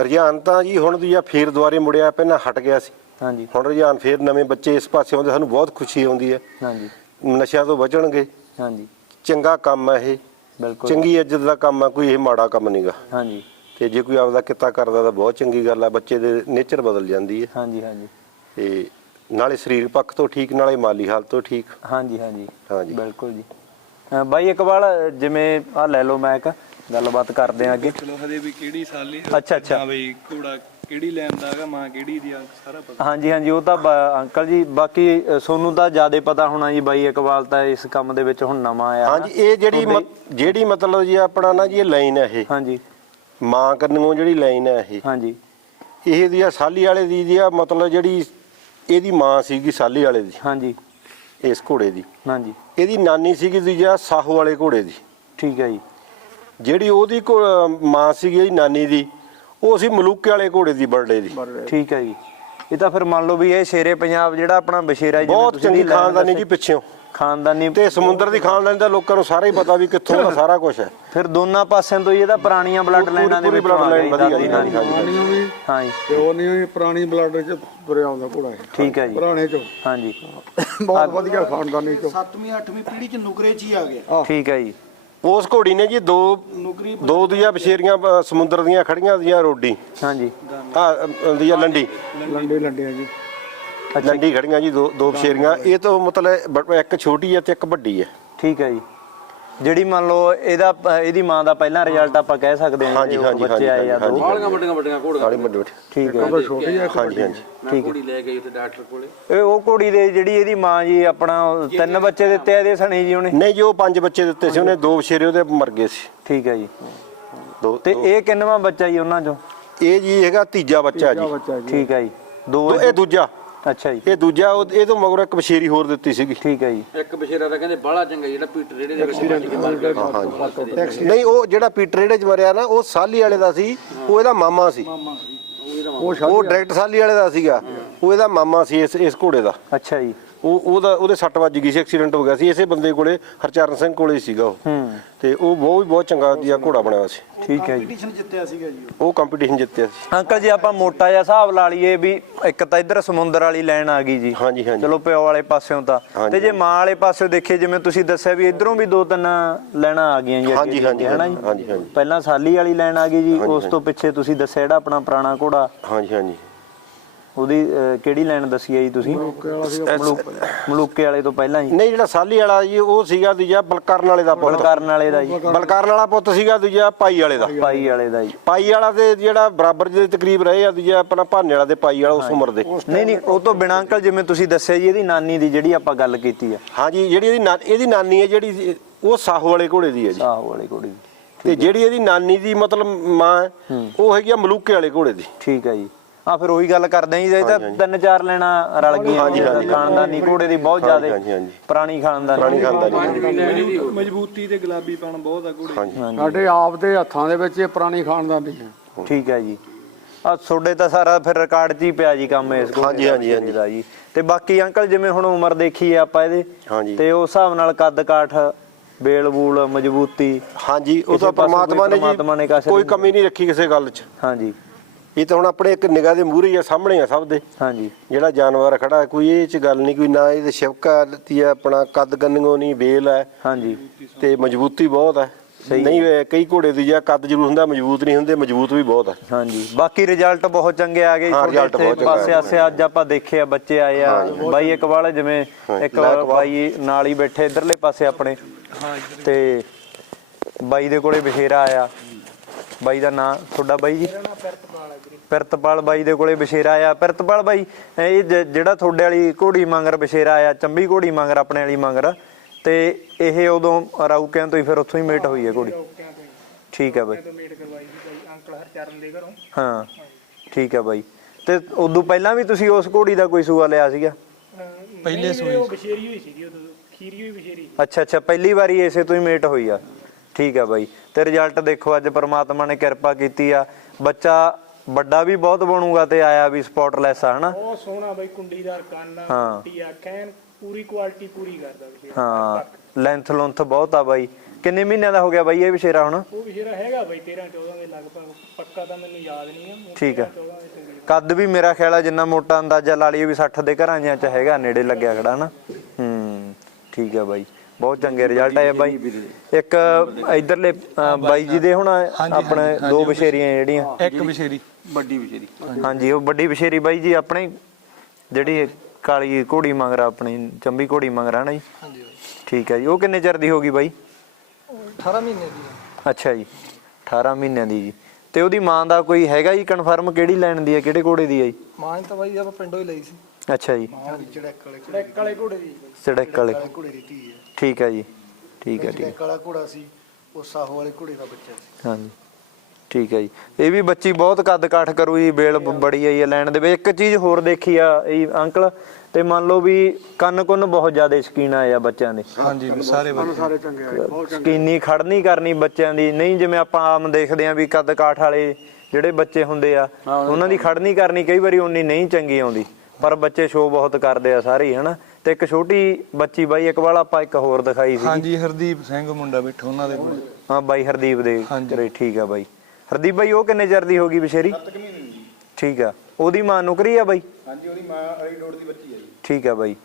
ਰੁਝਾਨ ਤਾਂ ਜੀ ਹੁਣ ਦੂਜਾ ਫੇਰ ਦੁਆਰੇ ਮੁੜਿਆ ਪਹਿਲਾਂ ਹਟ ਗਿਆ ਸੀ। ਹਾਂਜੀ। ਹੁਣ ਰੁਝਾਨ ਫੇਰ ਨਵੇਂ ਬੱਚੇ ਇਸ ਪਾਸੇ ਆਉਂਦੇ ਸਾਨੂੰ ਬਹੁਤ ਖੁਸ਼ੀ ਆਉਂਦੀ ਹੈ। ਹਾਂਜੀ। ਨਸ਼ਿਆਂ ਤੋਂ ਬਚਣਗੇ। ਹਾਂਜੀ। ਚੰਗਾ ਕੰਮ ਹੈ ਇਹ। ਬਿਲਕੁਲ। ਚੰਗੀ ਇੱਜ਼ਤ ਦਾ ਕੰਮ ਹੈ ਕੋਈ ਇਹ ਮਾੜਾ ਕੰਮ ਨਹੀਂਗਾ ਹਾਂਜੀ। ਤੇ ਜੇ ਕੋਈ ਆਪਦਾ ਕਿੱਤਾ ਕਰਦਾ ਤਾਂ ਬਹੁਤ ਚੰਗੀ ਗੱਲ ਹੈ ਬੱਚੇ ਦੇ ਨੇਚਰ ਬਦਲ ਜਾਂਦੀ ਹੈ। ਹਾਂਜੀ ਹਾਂਜੀ। ਤੇ ਨਾਲੇ ਸਰੀਰ ਪੱਖ ਤੋਂ ਠੀਕ ਨਾਲੇ ਮਾਲੀ ਹਾਲਤ ਤੋਂ ਠੀਕ। ਹਾਂਜੀ ਹਾਂਜੀ। ਹਾਂਜੀ। ਬਿਲਕੁਲ ਜੀ। ਅਹ ਬਾਈ ਇਕਬਾਲ ਜਿਵੇਂ ਆ ਲੈ ਲਓ ਮੈਕ ਗੱਲਬਾਤ ਕਰਦੇ ਆ ਅੱਗੇ। ਚਲੋ ਹਜੇ ਵੀ ਕਿਹੜੀ ਸਾਲੀ ਅੱਛਾ, ਅੱਛਾ। ਹਾਂ ਬਈ ਘੋੜਾ ਕਿਹੜੀ ਲੈਣ ਦਾ ਹੈਗਾ ਮਾਂ ਕਿਹੜੀ ਦੀ ਆ ਸਾਰਾ ਪਤਾ। ਹਾਂਜੀ ਹਾਂਜੀ ਉਹ ਤਾਂ ਬ- ਅੰਕਲ ਜੀ ਬਾਕੀ ਅ, ਸੋਨੂੰ ਤਾਂ ਜ਼ਿਆਦਾ ਪਤਾ ਹੋਣਾ ਜੀ ਬਾਈ ਇਕਬਾਲ ਤਾਂ ਇਸ ਕੰਮ ਦੇ ਵਿੱਚ ਹੁਣ ਨਵਾਂ ਆਇਆ ਹਾਂਜੀ ਇਹ ਜਿਹੜੀ ਜਿਹੜੀ ਮਤਲਬ ਜੀ ਆਪਣਾ ਨਾ ਜੀ ਇਹ ਲਾਈਨ ਹੈ ਇਹ। ਹਾਂਜੀ। ਮਾਂ ਕੰਨੋਂ ਜਿਹੜੀ ਲਾਈਨ ਹੈ ਇਹ। ਹਾਂਜੀ। ਇਹ ਦੀ ਆ ਸਾਲੀ ਵਾਲੇ ਦੀ ਦੀ ਆ ਮਤਲਬ ਜਿਹੜੀ ਇਹਦੀ ਮਾਂ ਸੀਗੀ ਸਾਲੀ ਵਾਲੇ ਦੀ। ਹਾਂਜੀ। ਇਸ ਘੋੜੇ ਦੀ। ਹਾਂਜੀ। ਇਹਦੀ ਨਾਨੀ ਸੀਗੀ ਦੂਜਾ ਸਾਹੋ ਵਾਲੇ ਘੋੜੇ ਦੀ। ਠੀਕ ਹੈ ਜੀ। ਜਿਹੜੀ ਉਹਦੀ ਘੋ- ਮਾਂ ਸੀਗੀ ਇਹਦੀ ਨਾਨੀ ਦੀ ਉਹ ਸੀ ਮਲੂਕੇ ਵਾਲੇ ਘੋੜੇ ਦੀ ਬਰਡੇ ਦੀ। ਠੀਕ ਹੈ ਜੀ। ਇਹ ਤਾਂ ਫਿਰ ਮੰਨ ਲਓ ਵੀ ਇਹ ਸ਼ੇਰੇ ਪੰਜਾਬ ਜਿਹੜਾ ਆਪਣਾ ਬਸ਼ੇਰਾ ਜਿਵੇਂ ਬਹੁਤ ਚੰਗੀ ਖਾਨਦਾਨੀ ਜੀ ਦੱਸੀ। ਖਾਨਦਾਨੀ ਤੇ ਸਮੁੰਦਰ ਦੀ ਖਾਨਦਾਨੀ ਦਾ ਲੋਕਾਂ ਨੂੰ ਸਾਰਾ ਹੀ ਪਤਾ ਵੀ ਕਿੱਥੋਂ ਦਾ ਸਾਰਾ ਕੁਝ ਹੈ। ਫਿਰ ਦੋਨਾਂ ਪਾਸਿਆਂ ਤੋਂ ਹੀ ਇਹਦਾ ਪੁਰਾਣੀਆਂ ਬਲੱਡ ਲਾਈਨਾਂ ਦੇ ਵਿੱਚ ਵਧੀਆ ਦਾਦੀ ਜੀ। ਹਾਂਜੀ, ਹਾਂਜੀ। ਤੇ ਉਹ ਨਹੀਂ ਪੁਰਾਣੀ ਬਲੱਡ ਚ ਤੁਰਿਆ ਆਉਂਦਾ ਘੋੜਾ ਠੀਕ ਹੈ ਜੀ। ਪੁਰਾਣੇ ਚੋਂ। ਹਾਂਜੀ। ਬਹੁਤ ਵਧੀਆ ਖਾਨਦਾਨੀ ਚੋਂ। 7ਵੀਂ 8ਵੀਂ ਪੀੜ੍ਹੀ ਚ ਨੁਕਰੇ ਚ ਹੀ ਆ ਗਿਆ ਠੀਕ ਹੈ ਜੀ। ਉਸ ਘੋੜੀ ਨੇ ਜੀ ਦੋ ਦੋ ਦੀਆਂ ਬਸ਼ੇਰੀਆਂ ਸਮੁੰਦਰ ਦੀਆਂ ਖੜੀਆਂ ਦੀਆਂ ਰੋਡੀ। ਹਾਂਜੀ। ਆ ਦੀਆਂ ਲੰਡੀ। ਲੰਡੇ ਲੰਡੇ ਆ ਜੀ। ਲੰਡੀ ਖੜੀਆਂ ਜੀ ਦੋ ਦੋ ਬਸ਼ੇਰੀਆਂ। ਇਹ ਤੋਂ ਮਤਲਬ ਬ- ਇੱਕ ਛੋਟੀ ਹੈ ਤੇ ਇੱਕ ਵੱਡੀ ਹੈ। ਠੀਕ ਹੈ ਜੀ। ਜਿਹੜੀ ਮੰਨ ਲਓ ਇਹਦਾ ਪ- ਇਹਦੀ ਮਾਂ ਦਾ ਪਹਿਲਾ ਰਿਜ਼ਲਟ ਆਪਾਂ ਕਹਿ ਸਕਦੇ ਹਾਂ ਹਾਂਜੀ, ਜਿਹੜੇ ਹਾਂਜੀ, ਬੱਚੇ ਆਏ ਆ ਦੋ। ਹਾਂਜੀ। ਵੱਡੀਆਂ ਵੱਡੀਆਂ ਘੋੜੀਆਂ ਨਾਲੇ ਵੱਡੀ ਵੱਡੀ ਠੀਕ ਹੈ। ਆ ਹਾਂਜੀ ਹਾਂਜੀ। ਮੈਂ ਘੋੜੀ ਲੈ ਗਈ ਉੱਥੇ ਡਾਕਟਰ ਕੋਲੇ। ਇਹ ਉਹ ਘੋੜੀ ਦੇ ਜਿਹੜੀ ਇਹਦੀ ਮਾਂ ਜੀ ਆਪਣਾ ਉਹ ਤਿੰਨ ਬੱਚੇ ਦਿੱਤੇ ਆ ਇਹਦੇ ਸਣੇ ਜੀ ਉਹਨੇ? ਨਹੀਂ ਜੀ ਉਹ ਪੰਜ ਬੱਚੇ ਦਿੱਤੇ ਸੀ ਉਹਨੇ ਦੋ ਬਸ਼ੇਰੇ ਉਹਦੇ ਮਰ ਗਏ ਸੀ। ਠੀਕ ਹੈ ਜੀ। ਦੋ ਤੇ ਇਹ ਕਿੰਨਵਾਂ ਬੱਚਾ ਜੀ ਉਹਨਾਂ ਚੋਂ? ਇਹ ਜੀ ਹੈਗਾ ਤੀਜਾ ਬੱਚਾ ਜੀ। ਬੱਚਾ ਜੀ। ਠੀਕ ਹੈ ਜੀ। ਦੋ ਦੋ ਇਹ ਦੂਜਾ। ਅੱਛਾ ਜੀ। ਇਹ ਦੂਜਾ ਉਹ- ਇਹ ਤੋਂ ਮਗਰ ਇੱਕ ਬਸ਼ੇਰੀ ਹੋਰ ਦਿੱਤੀ ਸੀਗੀ। ਠੀਕ ਹੈ ਜੀ। ਇੱਕ ਬਸ਼ੇਰਾ ਦਾ ਕਹਿੰਦੇ ਬਾਹਲਾ ਚੰਗਾ ਜਿਹੜਾ ਪੀਟਰ ਰੇੜੇ ਦੇ ਵਿੱਚ ਵੱਜ ਕੇ ਮਰ ਗਿਆ ਨਹੀਂ ਉਹ ਜਿਹੜਾ ਪੀਟਰ ਰੇੜੇ ਚ ਮਰਿਆ ਨਾ ਉਹ ਸਾਲੀ ਵਾਲੇ ਦਾ ਸੀ ਉਹ ਇਹਦਾ ਮਾਮਾ ਸੀ। ਉਹ ਡਾਇਰੈਕਟ ਸਾਲੀ ਵਾਲੇ ਦਾ ਸੀਗਾ ਉਹ ਇਹਦਾ ਮਾਮਾ ਸੀ ਇਸ ਇਸ ਘੋੜੇ ਦਾ। ਅੱਛਾ ਜੀ। ਉਹ ਉਹਦਾ ਉਹਦੇ ਸੱਟ ਵੱਜ ਗਈ ਸੀ ਐਕਸੀਡੈਂਟ ਹੋ ਗਿਆ ਸੀ ਇਸੇ ਬੰਦੇ ਕੋਲੇ ਹਰਚਰਨ ਸਿੰਘ ਕੋਲੇ ਸੀਗਾ ਉਹ। ਹੂੰ। ਤੇ ਉਹ ਬਹੁਤ ਬਹੁਤ ਚੰਗਾ ਜਿਹਾ ਘੋੜਾ ਬਣਿਆ ਸੀ। ਠੀਕ ਹੈ ਜੀ। ਉਹ। ਕੰਪੀਟੀਸ਼ਨ ਜਿੱਤਿਆ ਸੀ। ਅੰਕਲ ਜੀ ਆਪਾਂ ਮੋਟਾ ਜਿਹਾ ਹਿਸਾਬ ਲਾ ਲਈਏ ਵੀ ਇੱਕ ਤਾਂ ਇੱਧਰ ਸਮੁੰਦਰ ਵਾਲੀ ਲਾਈਨ ਆ ਗਈ ਜੀ। ਹਾਂਜੀ ਹਾਂਜੀ। ਚਲੋ ਪਿਓ ਵਾਲੇ ਪਾਸਿਓਂ ਤਾਂ। ਹਾਂਜੀ। ਤੇ ਜੇ ਮਾਂ ਵਾਲੇ ਪਾਸਿਓਂ ਦੇਖੀਏ ਜਿਵੇਂ ਤੁਸੀਂ ਦੱਸਿਆ ਵੀ ਇਧਰੋਂ ਵੀ ਦੋ ਤਿੰਨ ਲੈਣਾ ਆ ਗਈਆਂ ਜੀ ਹਾਂਜੀ ਹਾਂਜੀ ਹਨਾ ਜੀ? ਹਾਂਜੀ ਹਾਂਜੀ। ਪਹਿਲਾਂ ਸਾਲੀ ਵਾਲੀ ਲਾਈਨ ਆ ਗਈ ਜੀ ਉਸ ਤੋਂ ਪਿੱਛੇ ਤੁਸੀਂ ਦੱਸਿਆ ਜਿਹੜਾ ਆਪਣਾ ਪੁਰਾਣਾ ਘੋੜਾ। ਹਾਂਜੀ ਹਾਂਜੀ। ਉਹਦੀ ਅਹ, ਕਿਹੜੀ ਲਾਈਨ ਦੱਸੀ ਹੈ ਜੀ ਤੁਸੀਂ? ਮਲੂਕ- ਮਲੂਕੇ ਵਾਲੇ ਤੋਂ ਪਹਿਲਾਂ ਜੀ। ਨਹੀਂ ਜਿਹੜਾ ਸਾਲੀ ਵਾਲਾ ਜੀ ਉਹ ਸੀਗਾ ਦੂਜਾ ਬਲਕਰਨ ਵਾਲੇ ਦਾ ਪੁੱਤ। ਬਲਕਰਨ ਵਾਲੇ ਦਾ ਜੀ। ਬਲਕਰਨ ਵਾਲਾ ਪੁੱਤ ਸੀਗਾ ਦੂਜਾ ਪਾਈ ਵਾਲੇ ਦਾ। ਪਾਈ ਵਾਲੇ ਦਾ ਜੀ। ਪਾਈ ਵਾਲਾ ਤੇ ਜਿਹੜਾ ਬਰਾਬਰ ਦੇ ਤਕਰੀਬ ਰਹੇ ਆ ਦੂਜਾ ਆਪਣਾ ਭਾਨੇ ਵਾਲਾ ਤੇ ਪਾਈ ਵਾਲਾ ਉਸ ਉਮਰ ਦੇ। ਨਹੀਂ ਨਹੀਂ ਉਹ ਤੋਂ ਬਿਨਾਂ ਅੰਕਲ ਜਿਵੇਂ ਤੁਸੀਂ ਦੱਸਿਆ ਜੀ ਇਹਦੀ ਨਾਨੀ ਦੀ ਜਿਹੜੀ ਆਪਾਂ ਗੱਲ ਕੀਤੀ ਆ। ਹਾਂਜੀ ਜਿਹੜੀ ਇਹਦੀ ਨਾ- ਇਹਦੀ ਨਾਨੀ ਹੈ ਜਿਹੜੀ ਉਹ ਸਾਹੋ ਵਾਲੇ ਘੋੜੇ ਦੀ ਹੈ ਜੀ। ਆਹੋ ਵਾਲੇ ਘੋੜੀ ਦੀ। ਤੇ ਜਿਹੜੀ ਇਹਦੀ ਨਾਨੀ ਦੀ ਮਤਲਬ ਮਾਂ ਹੈ, ਉਹ ਹੈਗੀ ਆ ਮਲੂਕੇ ਵਾਲੇ ਘੋੜੇ ਦੀ। ਠੀਕ ਹੈ ਜੀ। ਆ ਫਿਰ ਉਹੀ ਗੱਲ ਕਰਦੇ ਆਂ ਜੀ ਇਹ ਤਾਂ ਤਿੰਨ ਚਾਰ ਲੈਣਾ ਰਲ ਗਈਆਂ ਹਾਂਜੀ, ਹਾਂਜੀ, ਖਾਨਦਾਨੀ ਘੋੜੇ ਦੀ ਬਹੁਤ ਜ਼ਿਆਦਾ ਹਾਂਜੀ, ਹਾਂਜੀ। ਪੁਰਾਣੀ ਖਾਨਦਾਨੀ। ਮਜ਼ਬੂਤੀ ਤੇ ਗੁਲਾਬੀਪਣ ਬਹੁਤ ਆ ਘੋੜੇ ਹਾਂਜੀ। ਸਾਡੇ ਆਪ ਦੇ ਹੱਥਾਂ ਦੇ ਵਿੱਚ ਇਹ ਪੁਰਾਣੀ ਖਾਨਦਾਨੀ ਹੈ। ਠੀਕ ਹੈ ਜੀ। ਆ ਤੁਹਾਡੇ ਤਾਂ ਸਾਰਾ ਫਿਰ ਰਿਕਾਰਡ 'ਚ ਹੀ ਪਿਆ ਜੀ ਕੰਮ ਇਸ ਘੋੜੇ ਹਾਂਜੀ, ਹਾਂਜੀ, ਵਿਸ਼ੇਰੀ ਦਾ ਜੀ। ਤੇ ਬਾਕੀ ਅੰਕਲ ਜਿਵੇਂ ਹੁਣ ਉਮਰ ਦੇਖੀ ਆ ਆਪਾਂ ਇਹਦੇ ਹਾਂਜੀ। ਤੇ ਉਸ ਹਿਸਾਬ ਨਾਲ ਕੱਦ ਕਾਠ ਬੇਲ ਬੂਲ ਮਜ਼ਬੂਤੀ ਹਾਂਜੀ ਉਹ ਤਾਂ ਪਰਮਾਤਮਾ ਨੇ ਜੀ ਕੋਈ ਕਮੀ ਨਹੀਂ ਰੱਖੀ ਕਿਸੇ ਗੱਲ 'ਚ। ਹਾਂਜੀ। ਇਹ ਤਾਂ ਹੁਣ ਆਪਣੇ ਇੱਕ ਨਿਗਾਹ ਦੇ ਮੂਹਰੇ ਹੀ ਆ ਸਾਹਮਣੇ ਆ ਸਭ ਦੇ। ਹਾਂਜੀ। ਜਿਹੜਾ ਜਾਨਵਰ ਖੜਾ ਕੋਈ ਇਹ ਚ ਗੱਲ ਨਹੀਂ ਕੋਈ ਨਾ ਇਹਦੇ ਸ਼ਿਵਕਾ ਲੱਤੀ ਆ ਆਪਣਾ ਕੱਦ ਗੰਨਗੋ ਨਹੀਂ ਬੇਲ ਹੈ। ਹਾਂਜੀ। ਤੇ ਮਜ਼ਬੂਤੀ ਬਹੁਤ ਹੈ। ਨਹੀਂ ਕਈ ਘੋੜੇ ਦੀ ਜਾਂ ਕੱਦ ਜ਼ਰੂਰ ਹੁੰਦਾ ਮਜ਼ਬੂਤ ਨਹੀਂ ਹੁੰਦੇ ਮਜ਼ਬੂਤ ਵੀ ਬਹੁਤ ਹੈ। ਹਾਂਜੀ। ਬਾਕੀ ਰਿਜ਼ਲਟ ਬਹੁਤ ਚੰਗੇ ਆ ਗਏ। ਇੱਥੇ ਪਾਸੇ ਆਸੇ ਅੱਜ ਆਪਾਂ ਦੇਖਿਆ ਬੱਚੇ ਆਏ ਆ। ਬਾਈ ਇਕਬਾਲ ਜਿਵੇਂ ਇੱਕ ਬਾਈ ਨਾਲ ਹੀ ਬੈਠੇ ਇਧਰਲੇ ਪਾਸੇ ਆਪਣੇ। ਤੇ ਬਾਈ ਦੇ ਕੋਲੇ ਬਸ਼ੇਰਾ ਆਇਆ। ਬਾਈ ਦਾ ਨਾਂ ਤੁਹਾਡਾ ਬਾਈ ਜੀ? ਪਿਰਤਪਾਲ ਬਾਈ ਦੇ ਕੋਲੇ ਬਸ਼ੇਰਾ ਆਇਆ। ਪਿਰਤਪਾਲ ਬਾਈ ਇਹ ਜਿਹੜਾ ਤੁਹਾਡੇ ਵਾਲੀ ਘੋੜੀ ਮੰਗਰ ਬਸ਼ੇਰਾ ਆਇਆ ਚੰਬੀ ਘੋੜੀ ਮੰਗਰ ਆਪਣੇ ਵਾਲੀ ਮੰਗਰ। ਤੇ ਇਹ ਉਦੋਂ ਰਾਊਕਿਆਂ ਤੋਂ ਹੀ ਫਿਰ ਉੱਥੋਂ ਹੀ ਮੇਟ ਹੋਈ ਹੈ ਘੋੜੀ। ਠੀਕ ਹੈ ਬਾਈ। ਹਾਂ ਠੀਕ ਹੈ ਬਾਈ। ਤੇ ਉਦੋਂ ਪਹਿਲਾਂ ਵੀ ਤੁਸੀਂ ਉਸ ਘੋੜੀ ਦਾ ਕੋਈ ਸੂਆ ਲਿਆ ਸੀਗਾ? ਪਹਿਲੇ ਸੂਏ ਅੱਛਾ ਅੱਛਾ ਪਹਿਲੀ ਵਾਰੀ ਇਸੇ ਤੋਂ ਹੀ ਮੇਟ ਹੋਈ ਆ। ਠੀਕ ਆ ਬਾਈ। ਤੇ ਰਿਜ਼ਲਟ ਦੇਖੋ ਅੱਜ ਪ੍ਰਮਾਤਮਾ ਨੇ ਕਿਰਪਾ ਕੀਤੀ ਆ। ਬੱਚਾ ਵੱਡਾ ਵੀ ਬਹੁਤ ਬਣੂਗਾ ਤੇ ਆਇਆ ਵੀ ਸਪੌਟਲੈਸ ਆ ਹਨਾ? ਬਹੁਤ ਸੋਹਣਾ ਬਾਈ ਕੁੰਡੀਦਾਰ ਕੰਨ। ਕੁੱਟੀ ਆ ਕੈਨ ਪੂਰੀ ਕੁਆਲਿਟੀ ਪੂਰੀ ਕਰਦਾ ਵਿਸ਼ੇਰਾ ਹਾਂ ਲੈਂਥ ਲੁੰਥ ਬਹੁਤ ਆ ਬਾਈ। ਕਿੰਨੇ ਮਹੀਨਿਆਂ ਦਾ ਹੋ ਗਿਆ ਬਾਈ ਇਹ ਵਿਸ਼ੇਰਾ ਹੁਣ? ਉਹ ਵਿਸ਼ੇਰਾ ਹੈਗਾ ਬਾਈ 13 14 ਦੇ ਲਗਭਗ। ਪੱਕਾ ਤਾਂ ਮੈਨੂੰ ਯਾਦ ਨਹੀਂ ਆ ਠੀਕ ਆ। 14 ਦੇ ਤਕਰੀਬਨ ਕੱਦ ਵੀ ਮੇਰਾ ਖਿਆਲ ਆ ਜਿੰਨਾ ਮੋਟਾ ਅੰਦਾਜ਼ਾ ਲਾ ਲਈਏ ਵੀ 60 ਦੇ ਘਰਾਂ ਜਿਹਾ ਚ ਹੈਗਾ ਨੇੜੇ ਲੱਗਿਆ ਖੜਾ ਹਨਾ? ਹੂੰ ਠੀਕ ਆ ਬਾਈ। ਬਹੁਤ ਚੰਗੇ ਰਿਜ਼ਲਟ ਆਏ ਬਾਈ। ਇੱਕ ਇਧਰਲੇ ਬਾਈ ਜੀ ਦੇ ਹੁਣ ਆਪਣੇ ਦੋ ਵਿਸ਼ੇਰੀਆਂ ਜਿਹੜੀਆਂ। ਇੱਕ ਬਸ਼ੇਰੀ। ਵੱਡੀ ਬਸ਼ੇਰੀ। ਹਾਂਜੀ ਉਹ ਵੱਡੀ ਵਿਸ਼ੇਰੀ ਬਾਈ ਜੀ ਆਪਣੇ ਜਿਹੜੀ ਕਾਲੀ ਘੋੜੀ ਮੰਗਰਾ ਆਪਣੀ ਚੰਬੀ ਘੋੜੀ ਮੰਗਰਾ ਨਾ ਜੀ। ਹਾਂਜੀ ਠੀਕ ਹੈ ਜੀ ਉਹ ਕਿੰਨੇ ਚਿਰ ਦੀ ਹੋਗੀ ਬਾਈ? 18 ਮਹੀਨੇ ਦੀ ਅੱਛਾ ਜੀ 18 ਮਹੀਨਿਆਂ ਦੀ ਜੀ। ਤੇ ਉਹਦੀ ਮਾਂ ਦਾ ਕੋਈ ਹੈਗਾ ਜੀ ਕਨਫਰਮ ਕਿਹੜੀ ਲੈਣ ਦੀ ਹੈ ਕਿਹੜੇ ਘੋੜੇ ਦੀ ਹੈ ਜੀ? ਮਾਂ ਤਾਂ ਬਾਈ ਆਪਾਂ ਪਿੰਡੋਂ ਹੀ ਲਈ ਸੀ। ਅੱਛਾ ਜੀ। ਚੜੈਕ ਵਾਲੇ ਚੜੈਕ ਵਾਲੇ ਘੋੜੇ ਦੀ। ਸੜਕ ਵਾਲੇ। ਘੋੜੇ ਦੀ ਧੀ ਹੈ ਠੀਕ ਹੈ ਜੀ। ਠੀਕ ਹੈ ਠੀਕ ਹੈ। ਕਾਲਾ ਘੋੜਾ ਸੀ ਉਹ ਸਾਹੋ ਵਾਲੇ ਘੋੜੇ ਦਾ ਬੱਚਾ ਸੀ। ਹਾਂਜੀ। ਠੀਕ ਹੈ ਜੀ। ਇਹ ਵੀ ਬੱਚੀ ਬਹੁਤ ਕੱਦ ਕਾਠ ਕਰੂ ਜੀ ਬੇਲ ਬ- ਬੜੀ ਆਈ ਹੈ ਲੈਣ ਦੇ ਵਿੱਚ। ਇੱਕ ਚੀਜ਼ ਹੋਰ ਦੇਖੀ ਆ ਇਹ ਅੰਕਲ ਤੇ ਮੰਨ ਲਓ ਵੀ ਕੰਨ ਕੁੰਨ ਬਹੁਤ ਜ਼ਿਆਦਾ ਸ਼ਕੀਨ ਆਏ ਆ ਬੱਚਿਆਂ ਦੇ। ਹਾਂਜੀ ਸਾਰੇ ਬੱਚੇ। ਸਾਰੇ ਚੰਗੇ ਆ ਬਹੁਤ ਸਕੀਨੀ ਖੜਨੀ ਕਰਨੀ ਬੱਚਿਆਂ ਦੀ। ਨਹੀਂ ਜਿਵੇਂ ਆਪਾਂ ਆਮ ਦੇਖਦੇ ਆਂ ਵੀ ਕੱਦ ਕਾਠ ਵਾਲੇ ਜਿਹੜੇ ਬੱਚੇ ਹੁੰਦੇ ਆ ਉਹਨਾਂ ਦੀ ਖੜਨੀ ਕਰਨੀ ਕਈ ਵਾਰੀ ਉਨੀ ਨਹੀਂ ਚੰਗੀ ਆਉਂਦੀ। ਪਰ ਬੱਚੇ ਸ਼ੋਅ ਬਹੁਤ ਕਰਦੇ ਆ ਸਾਰੇ ਹੀ ਹਨਾ? ਤੇ ਇੱਕ ਛੋਟੀ ਬੱਚੀ ਬਾਈ ਇੱਕ ਵਾਲਾ ਆਪਾਂ ਇੱਕ ਹੋਰ ਦਿਖਾਈ ਸੀ ਹਾਂਜੀ ਹਰਦੀਪ ਸਿੰਘ ਮੁੰਡਾ ਬੈਠਾ ਉਹਨਾਂ ਦੇ ਕੋਲ। ਹਾਂ ਬਾਈ ਹਰਦੀਪ ਦੇ ਹਾਂਜੀ। ਘਰੇ ਠੀਕ ਆ ਬਾਈ। ਹਰਦੀਪ ਬਾਈ ਉਹ ਕਿੰਨੇ ਚਿਰ ਦੀ ਹੋ ਗਈ ਬਸ਼ੇਰੀ ਠੀਕ ਆ। ਉਹਦੀ ਮਾਂ ਨੁਕਰੀ ਆ ਬਾਈ? ਹਾਂਜੀ ਉਹਦੀ ਮਾਂ ਅਲੀ ਡੋੜ ਦੀ ਬੱਚੀ ਹੈ ਜੀ। ਠੀਕ ਆ ਬਾਈ।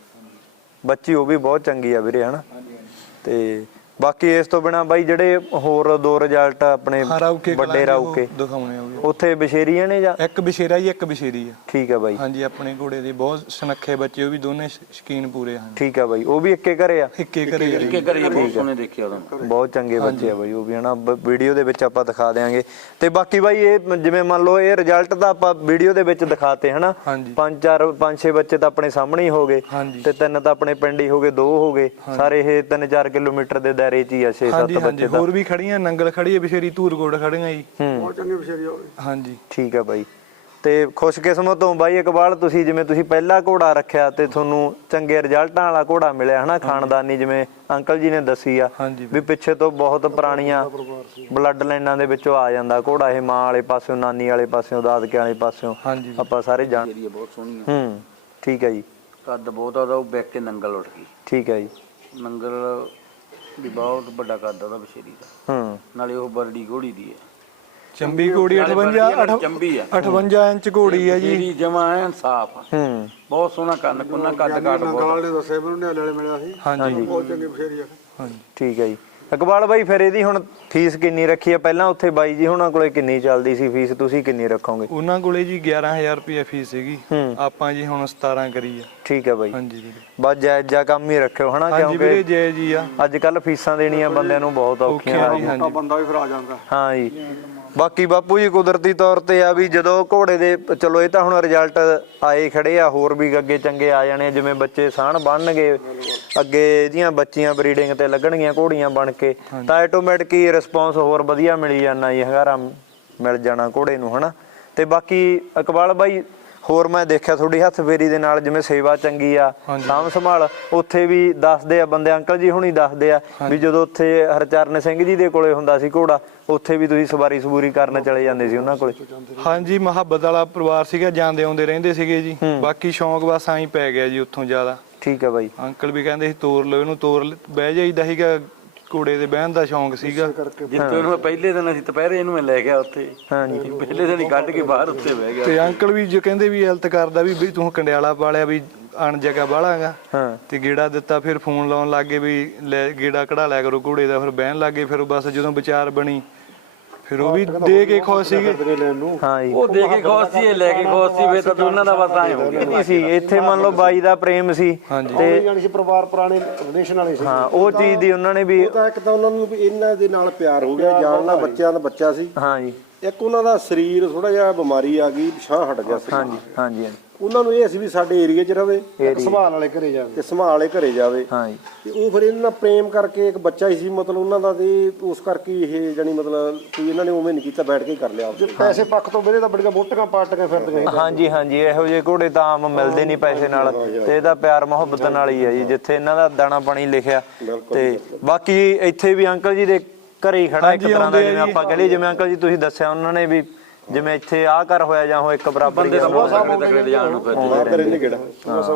ਬੱਚੀ ਉਹ ਵੀ ਬਹੁਤ ਚੰਗੀ ਆ ਵੀਰੇ ਹਨਾ? ਤੇ ਬਾਕੀ ਇਸ ਤੋਂ ਬਿਨਾ ਬਾਈ ਜਿਹੜੇ ਹੋਰ ਦੋ ਰਿਜ਼ਲਟ ਆਪਣੇ ਹਾਂ ਰੌਕੇ ਕਲਾਂ ਵੱਡੇ ਰੌਕੇ ਦਿਖਾਉਣੇ ਹੋਗੇ ਉੱਥੇ ਬਸ਼ੇਰੀਆਂ ਨੇ ਜਾਂ? ਇੱਕ ਬਸ਼ੇਰਾ ਜੀ ਇੱਕ ਬਸ਼ੇਰੀ ਆ। ਠੀਕ ਹੈ ਬਾਈ। ਹਾਂਜੀ ਆਪਣੇ ਘੋੜੇ ਦੇ ਬਹੁਤ ਸੁਨੱਖੇ ਬੱਚੇ ਉਹ ਵੀ ਦੋਨੇ ਸ਼ੌਕੀਨ ਪੂਰੇ ਹਨ। ਠੀਕ ਹੈ ਬਾਈ ਉਹ ਵੀ ਇੱਕੇ ਘਰੇ ਆ? ਇੱਕੇ ਘਰੇ ਆ। ਜੀ। ਕਿ ਕਰੀਏ ਬਹੁਤ ਸੋਹਣੇ ਦੇਖਿਆ ਉਹਨਾਂ ਬਹੁਤ ਚੰਗੇ ਬੱਚੇ ਆ ਬਾਈ ਉਹ ਵੀ ਹਨਾ ਵੀਡੀਓ ਦੇ ਵਿੱਚ ਆਪਾਂ ਦਿਖਾ ਦੇਾਂਗੇ ਤੇ ਬਾਕੀ ਬਾਈ ਇਹ ਜਿਵੇਂ ਮੰਨ ਲਓ ਇਹ ਰਿਜ਼ਲਟ ਤਾਂ ਆਪਾਂ ਵੀਡੀਓ ਦੇ ਵਿੱਚ ਦਿਖਾਤੇ ਹਨਾ। ਪੰਜ ਚਾਰ ਪੰਜ ਛੇ ਬੱਚੇ ਤਾਂ ਆਪਣੇ ਸਾਹਮਣੇ ਹੀ ਹੋ ਗਏ। ਤੇ ਤਿੰਨ ਤਾਂ ਆਪਣੇ ਪਿੰਡ ਹੀ ਹੋ ਗਏ ਦੋ ਹੋ ਗਏ। ਸਾਰੇ ਇਹ 3-4 ਕਿਲੋਮੀਟਰ ਦੇ 'ਚ ਹੀ ਆ 6-7 ਹਾਂਜੀ ਬੱਚੇ ਹਾਂਜੀ ਹੋਰ ਵੀ ਖੜੀਆਂ ਨੰਗਲ ਖੜੀ ਹੈ ਬਸ਼ੇਰੀ ਧੂਰਕੋਟ ਖੜੀਆਂ ਜੀ। ਹੂੰ। ਬਹੁਤ ਚੰਗੇ ਵਿਸ਼ੇਰੀ ਹੋਵੇ ਹਾਂਜੀ। ਠੀਕ ਆ ਬਾਈ। ਤੇ ਖੁਸ਼ਕਿਸਮਤ ਤੋਂ ਬਾਈ ਇਕਬਾਲ ਤੁਸੀਂ ਜਿਵੇਂ ਤੁਸੀਂ ਪਹਿਲਾ ਘੋੜਾ ਰੱਖਿਆ ਤੇ ਤੁਹਾਨੂੰ ਚੰਗੇ ਰਿਜ਼ਲਟਾਂ ਵਾਲਾ ਘੋੜਾ ਮਿਲਿਆ ਹਨਾ ਖਾਨਦਾਨੀ ਜਿਵੇਂ ਅੰਕਲ ਜੀ ਨੇ ਦੱਸੀ ਆ ਹਾਂਜੀ। ਵੀ ਪਿੱਛੇ ਤੋਂ ਬਹੁਤ ਪੁਰਾਣੀਆਂ ਬਲੱਡ ਲਾਈਨਾਂ ਦੇ ਵਿੱਚੋਂ ਆ ਜਾਂਦਾ ਘੋੜਾ ਇਹ ਮਾਂ ਵਾਲੇ ਪਾਸਿਓਂ ਨਾਨੀ ਵਾਲੇ ਪਾਸਿਓਂ ਦਾਦਕੇ ਵਾਲੇ ਪਾਸਿਓਂ ਹਾਂਜੀ। ਆਪਾਂ ਸਾਰੇ ਜਾਣ ਏਰੀਆ ਬਹੁਤ ਸੋਹਣੀ ਆ। ਹੂੰ ਠੀਕ ਹੈ ਜੀ। ਕੱਦ ਬਹੁਤ ਆਦਾ ਉਹ ਬੈਕ ਕੇ ਨੰਗਲ ਉੱਠ ਗਈ। ਠੀਕ ਹੈ ਜੀ। ਨੰਗਲ ਦੀ ਬਹੁਤ ਵੱਡਾ ਕੱਦ ਉਹਦਾ ਬਸ਼ੇਰੀ ਦਾ। ਹੂੰ। ਨਾਲੇ ਉਹ ਬਰਡੀ ਘੋੜੀ ਦੀ ਹੈ। ਚੰਬੀ ਘੋੜੀ ਨਾਲੇ 58 ਬਰਡੀ ਚੰਬੀ ਆ 58 ਇੰਚ ਘੋੜੀ ਹੈ ਜੀ। ਜਿਹੜੀ ਜਮਾ ਐਨ ਸਾਫ਼ ਆ ਹੂੰ। ਬਹੁਤ ਸੋਹਣਾ ਕੰਨ ਕੁੰਨਾ ਕੱਦ ਕਾਟ ਬਹੁਤ। ਨਾਲ ਨੇ ਦੱਸਿਆ ਮੈਨੂੰ ਨਿਆਲੇ ਵਾਲੇ ਮਿਲਿਆ ਸੀ। ਹਾਂਜੀ। ਬਹੁਤ ਚੰਗੇ ਵਿਸ਼ੇਰੀ ਆ ਹਾਂਜੀ। ਠੀਕ ਹੈ ਜੀ। ਇਕਬਾਲ ਬਾਈ ਫਿਰ ਇਹਦੀ ਹੁਣ ਫੀਸ ਕਿੰਨੀ ਰੱਖੀ ਹੈ ਪਹਿਲਾਂ ਉੱਥੇ ਬਾਈ ਜੀ ਹੁਣਾਂ ਕੋਲੇ ਕਿੰਨੀ ਚੱਲਦੀ ਸੀ ਫੀਸ? ਤੁਸੀਂ ਕਿੰਨੀ ਰੱਖੋਗੇ? ਉਹਨਾਂ ਕੋਲੇ ਜੀ 11000 ਰੁਪਏ ਫੀਸ ਸੀਗੀ। ਆਪਾਂ ਜੀ ਹੁਣ 17 ਕਰੀ ਆ। ਠੀਕ ਹੈ ਬਾਈ। ਹਾਂਜੀ ਵੀਰੇ। ਬਸ ਜਾਇਜ਼ ਜਿਹਾ ਕੰਮ ਹੀ ਰੱਖਿਓ ਹਨਾ? ਹਾਂਜੀ ਵੀਰੇ ਕਿਉਂਕਿ ਜੈ ਜੀ ਆ। ਅੱਜ ਕੱਲ ਫੀਸਾਂ ਦੇਣੀਆਂ ਬੰਦਿਆਂ ਨੂੰ ਬਹੁਤ ਔਖੀਆਂ ਜੀ ਹਾਂਜੀ। ਬੰਦਾ ਵੀ ਫਿਰ ਆ ਜਾਂਦਾ। ਹਾਂ ਜੀ। ਬਾਕੀ ਬਾਪੂ ਜੀ ਕੁਦਰਤੀ ਤੌਰ ਤੇ ਆ ਵੀ ਜਦੋਂ ਘੋੜੇ ਦੇ ਚਲੋ ਇਹ ਤਾਂ ਹੁਣ ਰਿਜ਼ਲਟ ਆਏ ਖੜੇ ਆ ਹੋਰ ਵੀ ਅੱਗੇ ਚੰਗੇ ਆ ਜਾਣੇ ਜਿਵੇਂ ਬੱਚੇ ਸਾਣ ਬਣਨਗੇ ਅੱਗੇ ਇਹਦੀਆਂ ਬੱਚੀਆਂ ਬਰੀਡਿੰਗ ਤੇ ਲੱਗਣਗੀਆਂ ਘੋੜੀਆਂ ਬਣ ਕੇ ਤਾਂ ਆਟੋਮੈਟਿਕ ਹੀ ਰਿਸਪੌਂਸ ਹੋਰ ਵਧੀਆ ਮਿਲੀ ਜਾਣਾ ਜੀ ਹੰਗਾਰਾ ਮਿਲ ਜਾਣਾ ਘੋੜੇ ਨੂੰ ਹਨਾ? ਤੇ ਬਾਕੀ ਇਕਬਾਲ ਬਾਈ ਹੋਰ ਮੈਂ ਦੇਖਿਆ ਤੁਹਾਡੀ ਹੱਥ ਫੇਰੀ ਦੇ ਨਾਲ ਜਿਵੇਂ ਸੇਵਾ ਚੰਗੀ ਆ ਸਾਂਭ ਸੰਭਾਲ ਉੱਥੇ ਵੀ ਦੱਸਦੇ ਆ ਬੰਦੇ ਅੰਕਲ ਜੀ ਹੁਣੀ ਦੱਸਦੇ ਆ ਵੀ ਜਦੋਂ ਉੱਥੇ ਹਰਚਰਨ ਸਿੰਘ ਜੀ ਦੇ ਕੋਲੇ ਹੁੰਦਾ ਸੀ ਘੋੜਾ ਉੱਥੇ ਵੀ ਤੁਸੀਂ ਸਵਾਰੀ ਸਬੂਰੀ ਕਰਨ ਚਲੇ ਜਾਂਦੇ ਸੀ ਉਹਨਾਂ ਕੋਲੇ। ਹਾਂਜੀ ਮੁਹੱਬਤ ਵਾਲਾ ਪਰਿਵਾਰ ਸੀਗਾ ਜਾਂਦੇ ਆਉਂਦੇ ਰਹਿੰਦੇ ਸੀਗੇ ਜੀ। ਬਾਕੀ ਸ਼ੌਂਕ ਬਸ ਆਈ ਪੈ ਗਿਆ ਜੀ ਉੱਥੋਂ ਜ਼ਿਆਦਾ। ਠੀਕ ਹੈ ਬਾਈ। ਅੰਕਲ ਵੀ ਕਹਿੰਦੇ ਸੀ ਤੋਰ ਲਓ ਇਹਨੂੰ ਤੋਰ ਬਹਿ ਜਾਈਦਾ ਸੀਗਾ। ਘੋੜੇ ਦੇ ਬਹਿਣ ਦਾ ਸ਼ੌਂਕ ਸੀਗਾ। ਜਿੱਥੇ ਉਹਨੂੰ ਮੈਂ ਪਹਿਲੇ ਦਿਨ ਅਸੀਂ ਦੁਪਹਿਰੇ ਇਹਨੂੰ ਮੈਂ ਲੈ ਗਿਆ ਉੱਥੇ। ਹਾਂਜੀ ਪਹਿਲੇ ਦਿਨ ਹੀ ਕੱਢ ਕੇ ਬਾਹਰ ਉੱਤੇ ਬਹਿ ਗਿਆ। ਤੇ ਅੰਕਲ ਵੀ ਜੋ ਕਹਿੰਦੇ ਵੀ ਹੈਲਥ ਕਰਦਾ ਵੀ ਵੀ ਤੂੰ ਕੰਡਿਆਲਾ ਪਾਲਿਆ ਵੀ ਅਣ ਜਗ੍ਹਾ ਬਾਲਾਗਾ ਹਾਂ। ਤੇ ਗੇੜਾ ਦਿੱਤਾ ਫਿਰ ਫੋਨ ਲਾਉਣ ਲੱਗੇ ਵੀ ਲੈ ਗੇੜਾ ਕਢਾ ਲਿਆ ਕਰੋ ਘੋੜੇ ਦਾ ਫਿਰ ਬਹਿਣ ਲੱਗੇ ਫਿਰ ਬਸ ਜਦੋਂ ਵਿਚਾਰ ਬਣੀ ਫਿਰ ਉਹ ਵੀ ਦੇ ਕੇ ਖੁਸ਼ ਸੀਗੇ। ਹਾਂ ਜੀ। ਉਹ ਦੇ ਕੇ ਖੁਸ਼ ਸੀ ਇਹ ਲੈ ਕੇ ਖੁਸ਼ ਸੀ ਵੇ ਤਾਂ ਦੋਨਾਂ ਦਾ ਬਸ ਆਏ ਹੋ ਗਿਆ। ਨਹੀਂ ਸੀ? ਇੱਥੇ ਮੰਨ ਲਓ ਬਾਈ ਦਾ ਪ੍ਰੇਮ ਸੀ ਤੇ ਜਾਣੀ ਸੀ ਪਰਿਵਾਰ ਪੁਰਾਣੇ ਰਿਲੇਸ਼ਨ ਵਾਲੇ ਸੀ। ਹਾਂ ਉਹ ਚੀਜ਼ ਦੀ ਉਹਨਾਂ ਨੇ ਵੀ ਉਹ ਤਾਂ ਇੱਕ ਤਾਂ ਉਹਨਾਂ ਨੂੰ ਵੀ ਇਹਨਾਂ ਦੇ ਨਾਲ ਪਿਆਰ ਹੋ ਗਿਆ ਜਾਣਨਾ ਬੱਚਿਆਂ ਦਾ ਬੱਚਾ ਸੀ। ਹਾਂ ਜੀ। ਇੱਕ ਉਹਨਾਂ ਦਾ ਸਰੀਰ ਥੋੜਾ ਜਿਹਾ ਬਿਮਾਰੀ ਆ ਗਈ ਸਾਹ ਹਟ ਗਿਆ ਸੀ। ਹਾਂਜੀ ਹਾਂਜੀ ਹਾਂਜੀ। ਉਹਨਾਂ ਨੂੰ ਇਹ ਸੀ ਵੀ ਸਾਡੇ ਏਰੀਆ 'ਚ ਰਵੇ ਸੰਭਾਲ ਵਾਲੇ ਘਰੇ ਜਾਵੇ। ਤੇ ਸੰਭਾਲੇ ਘਰੇ ਜਾਵੇ। ਹਾਂ ਜੀ। ਤੇ ਉਹ ਫਿਰ ਇਹਨਾਂ ਨਾਲ ਪ੍ਰੇਮ ਕਰਕੇ ਇੱਕ ਬੱਚਾ ਹੀ ਸੀ ਮਤਲਬ ਉਹਨਾਂ ਦਾ ਤੇ ਉਸ ਕਰਕੇ ਇਹ ਜਾਨੀ ਮਤਲਬ ਕੋਈ ਇਹਨਾਂ ਨੇ ਉਵੇਂ ਨਹੀਂ ਕੀਤਾ ਬੈਠ ਕੇ ਹੀ ਕਰ ਲਿਆ ਜੇ ਪੈਸੇ ਪੱਖ ਤੋਂ ਮੇਰੇ ਤਾਂ ਬੜੀਆਂ ਮੋਟੀਆਂ ਪਾਰਟੀਆਂ ਫਿਰਦੀਆਂ ਹਾਂਜੀ ਹਾਂਜੀ ਇਹੋ ਜਿਹੇ ਘੋੜੇ ਤਾਂ ਆਮ ਮਿਲਦੇ ਨਹੀਂ ਪੈਸੇ ਨਾਲ। ਤੇ ਇਹਦਾ ਪਿਆਰ ਮੁਹੱਬਤ ਨਾਲ ਹੀ ਹੈ ਜੀ ਜਿੱਥੇ ਇਹਨਾਂ ਦਾ ਦਾਣਾ ਪਾਣੀ ਲਿਖਿਆ। ਤੇ ਬਾਕੀ ਇੱਥੇ ਵੀ ਅੰਕਲ ਜੀ ਦੇ ਘਰੇ ਹੀ ਖੜਾ ਇੱਕ ਹਾਂਜੀ, ਤਰ੍ਹਾਂ ਦਾ ਆਉਂਦੇ ਆ ਜਿਵੇਂ ਜੀ। ਆਪਾਂ ਕਹ ਲਈਏ ਜਿਵੇਂ ਅੰਕਲ ਜੀ ਤੁਸੀਂ ਦੱਸਿਆ ਉਹਨਾਂ ਨੇ ਵੀ ਜਿਵੇਂ ਇੱਥੇ ਆਹ ਘਰ ਹੋਇਆ ਜਾਂ ਉਹ ਇੱਕ ਬਰਾਬਰ ਹੀ ਬਹੁਤ ਤਕੜੇ ਤਕੜੇ ਲਿਜਾਣ ਨੂੰ ਫਿਰਦੇ ਕਿਹੜਾ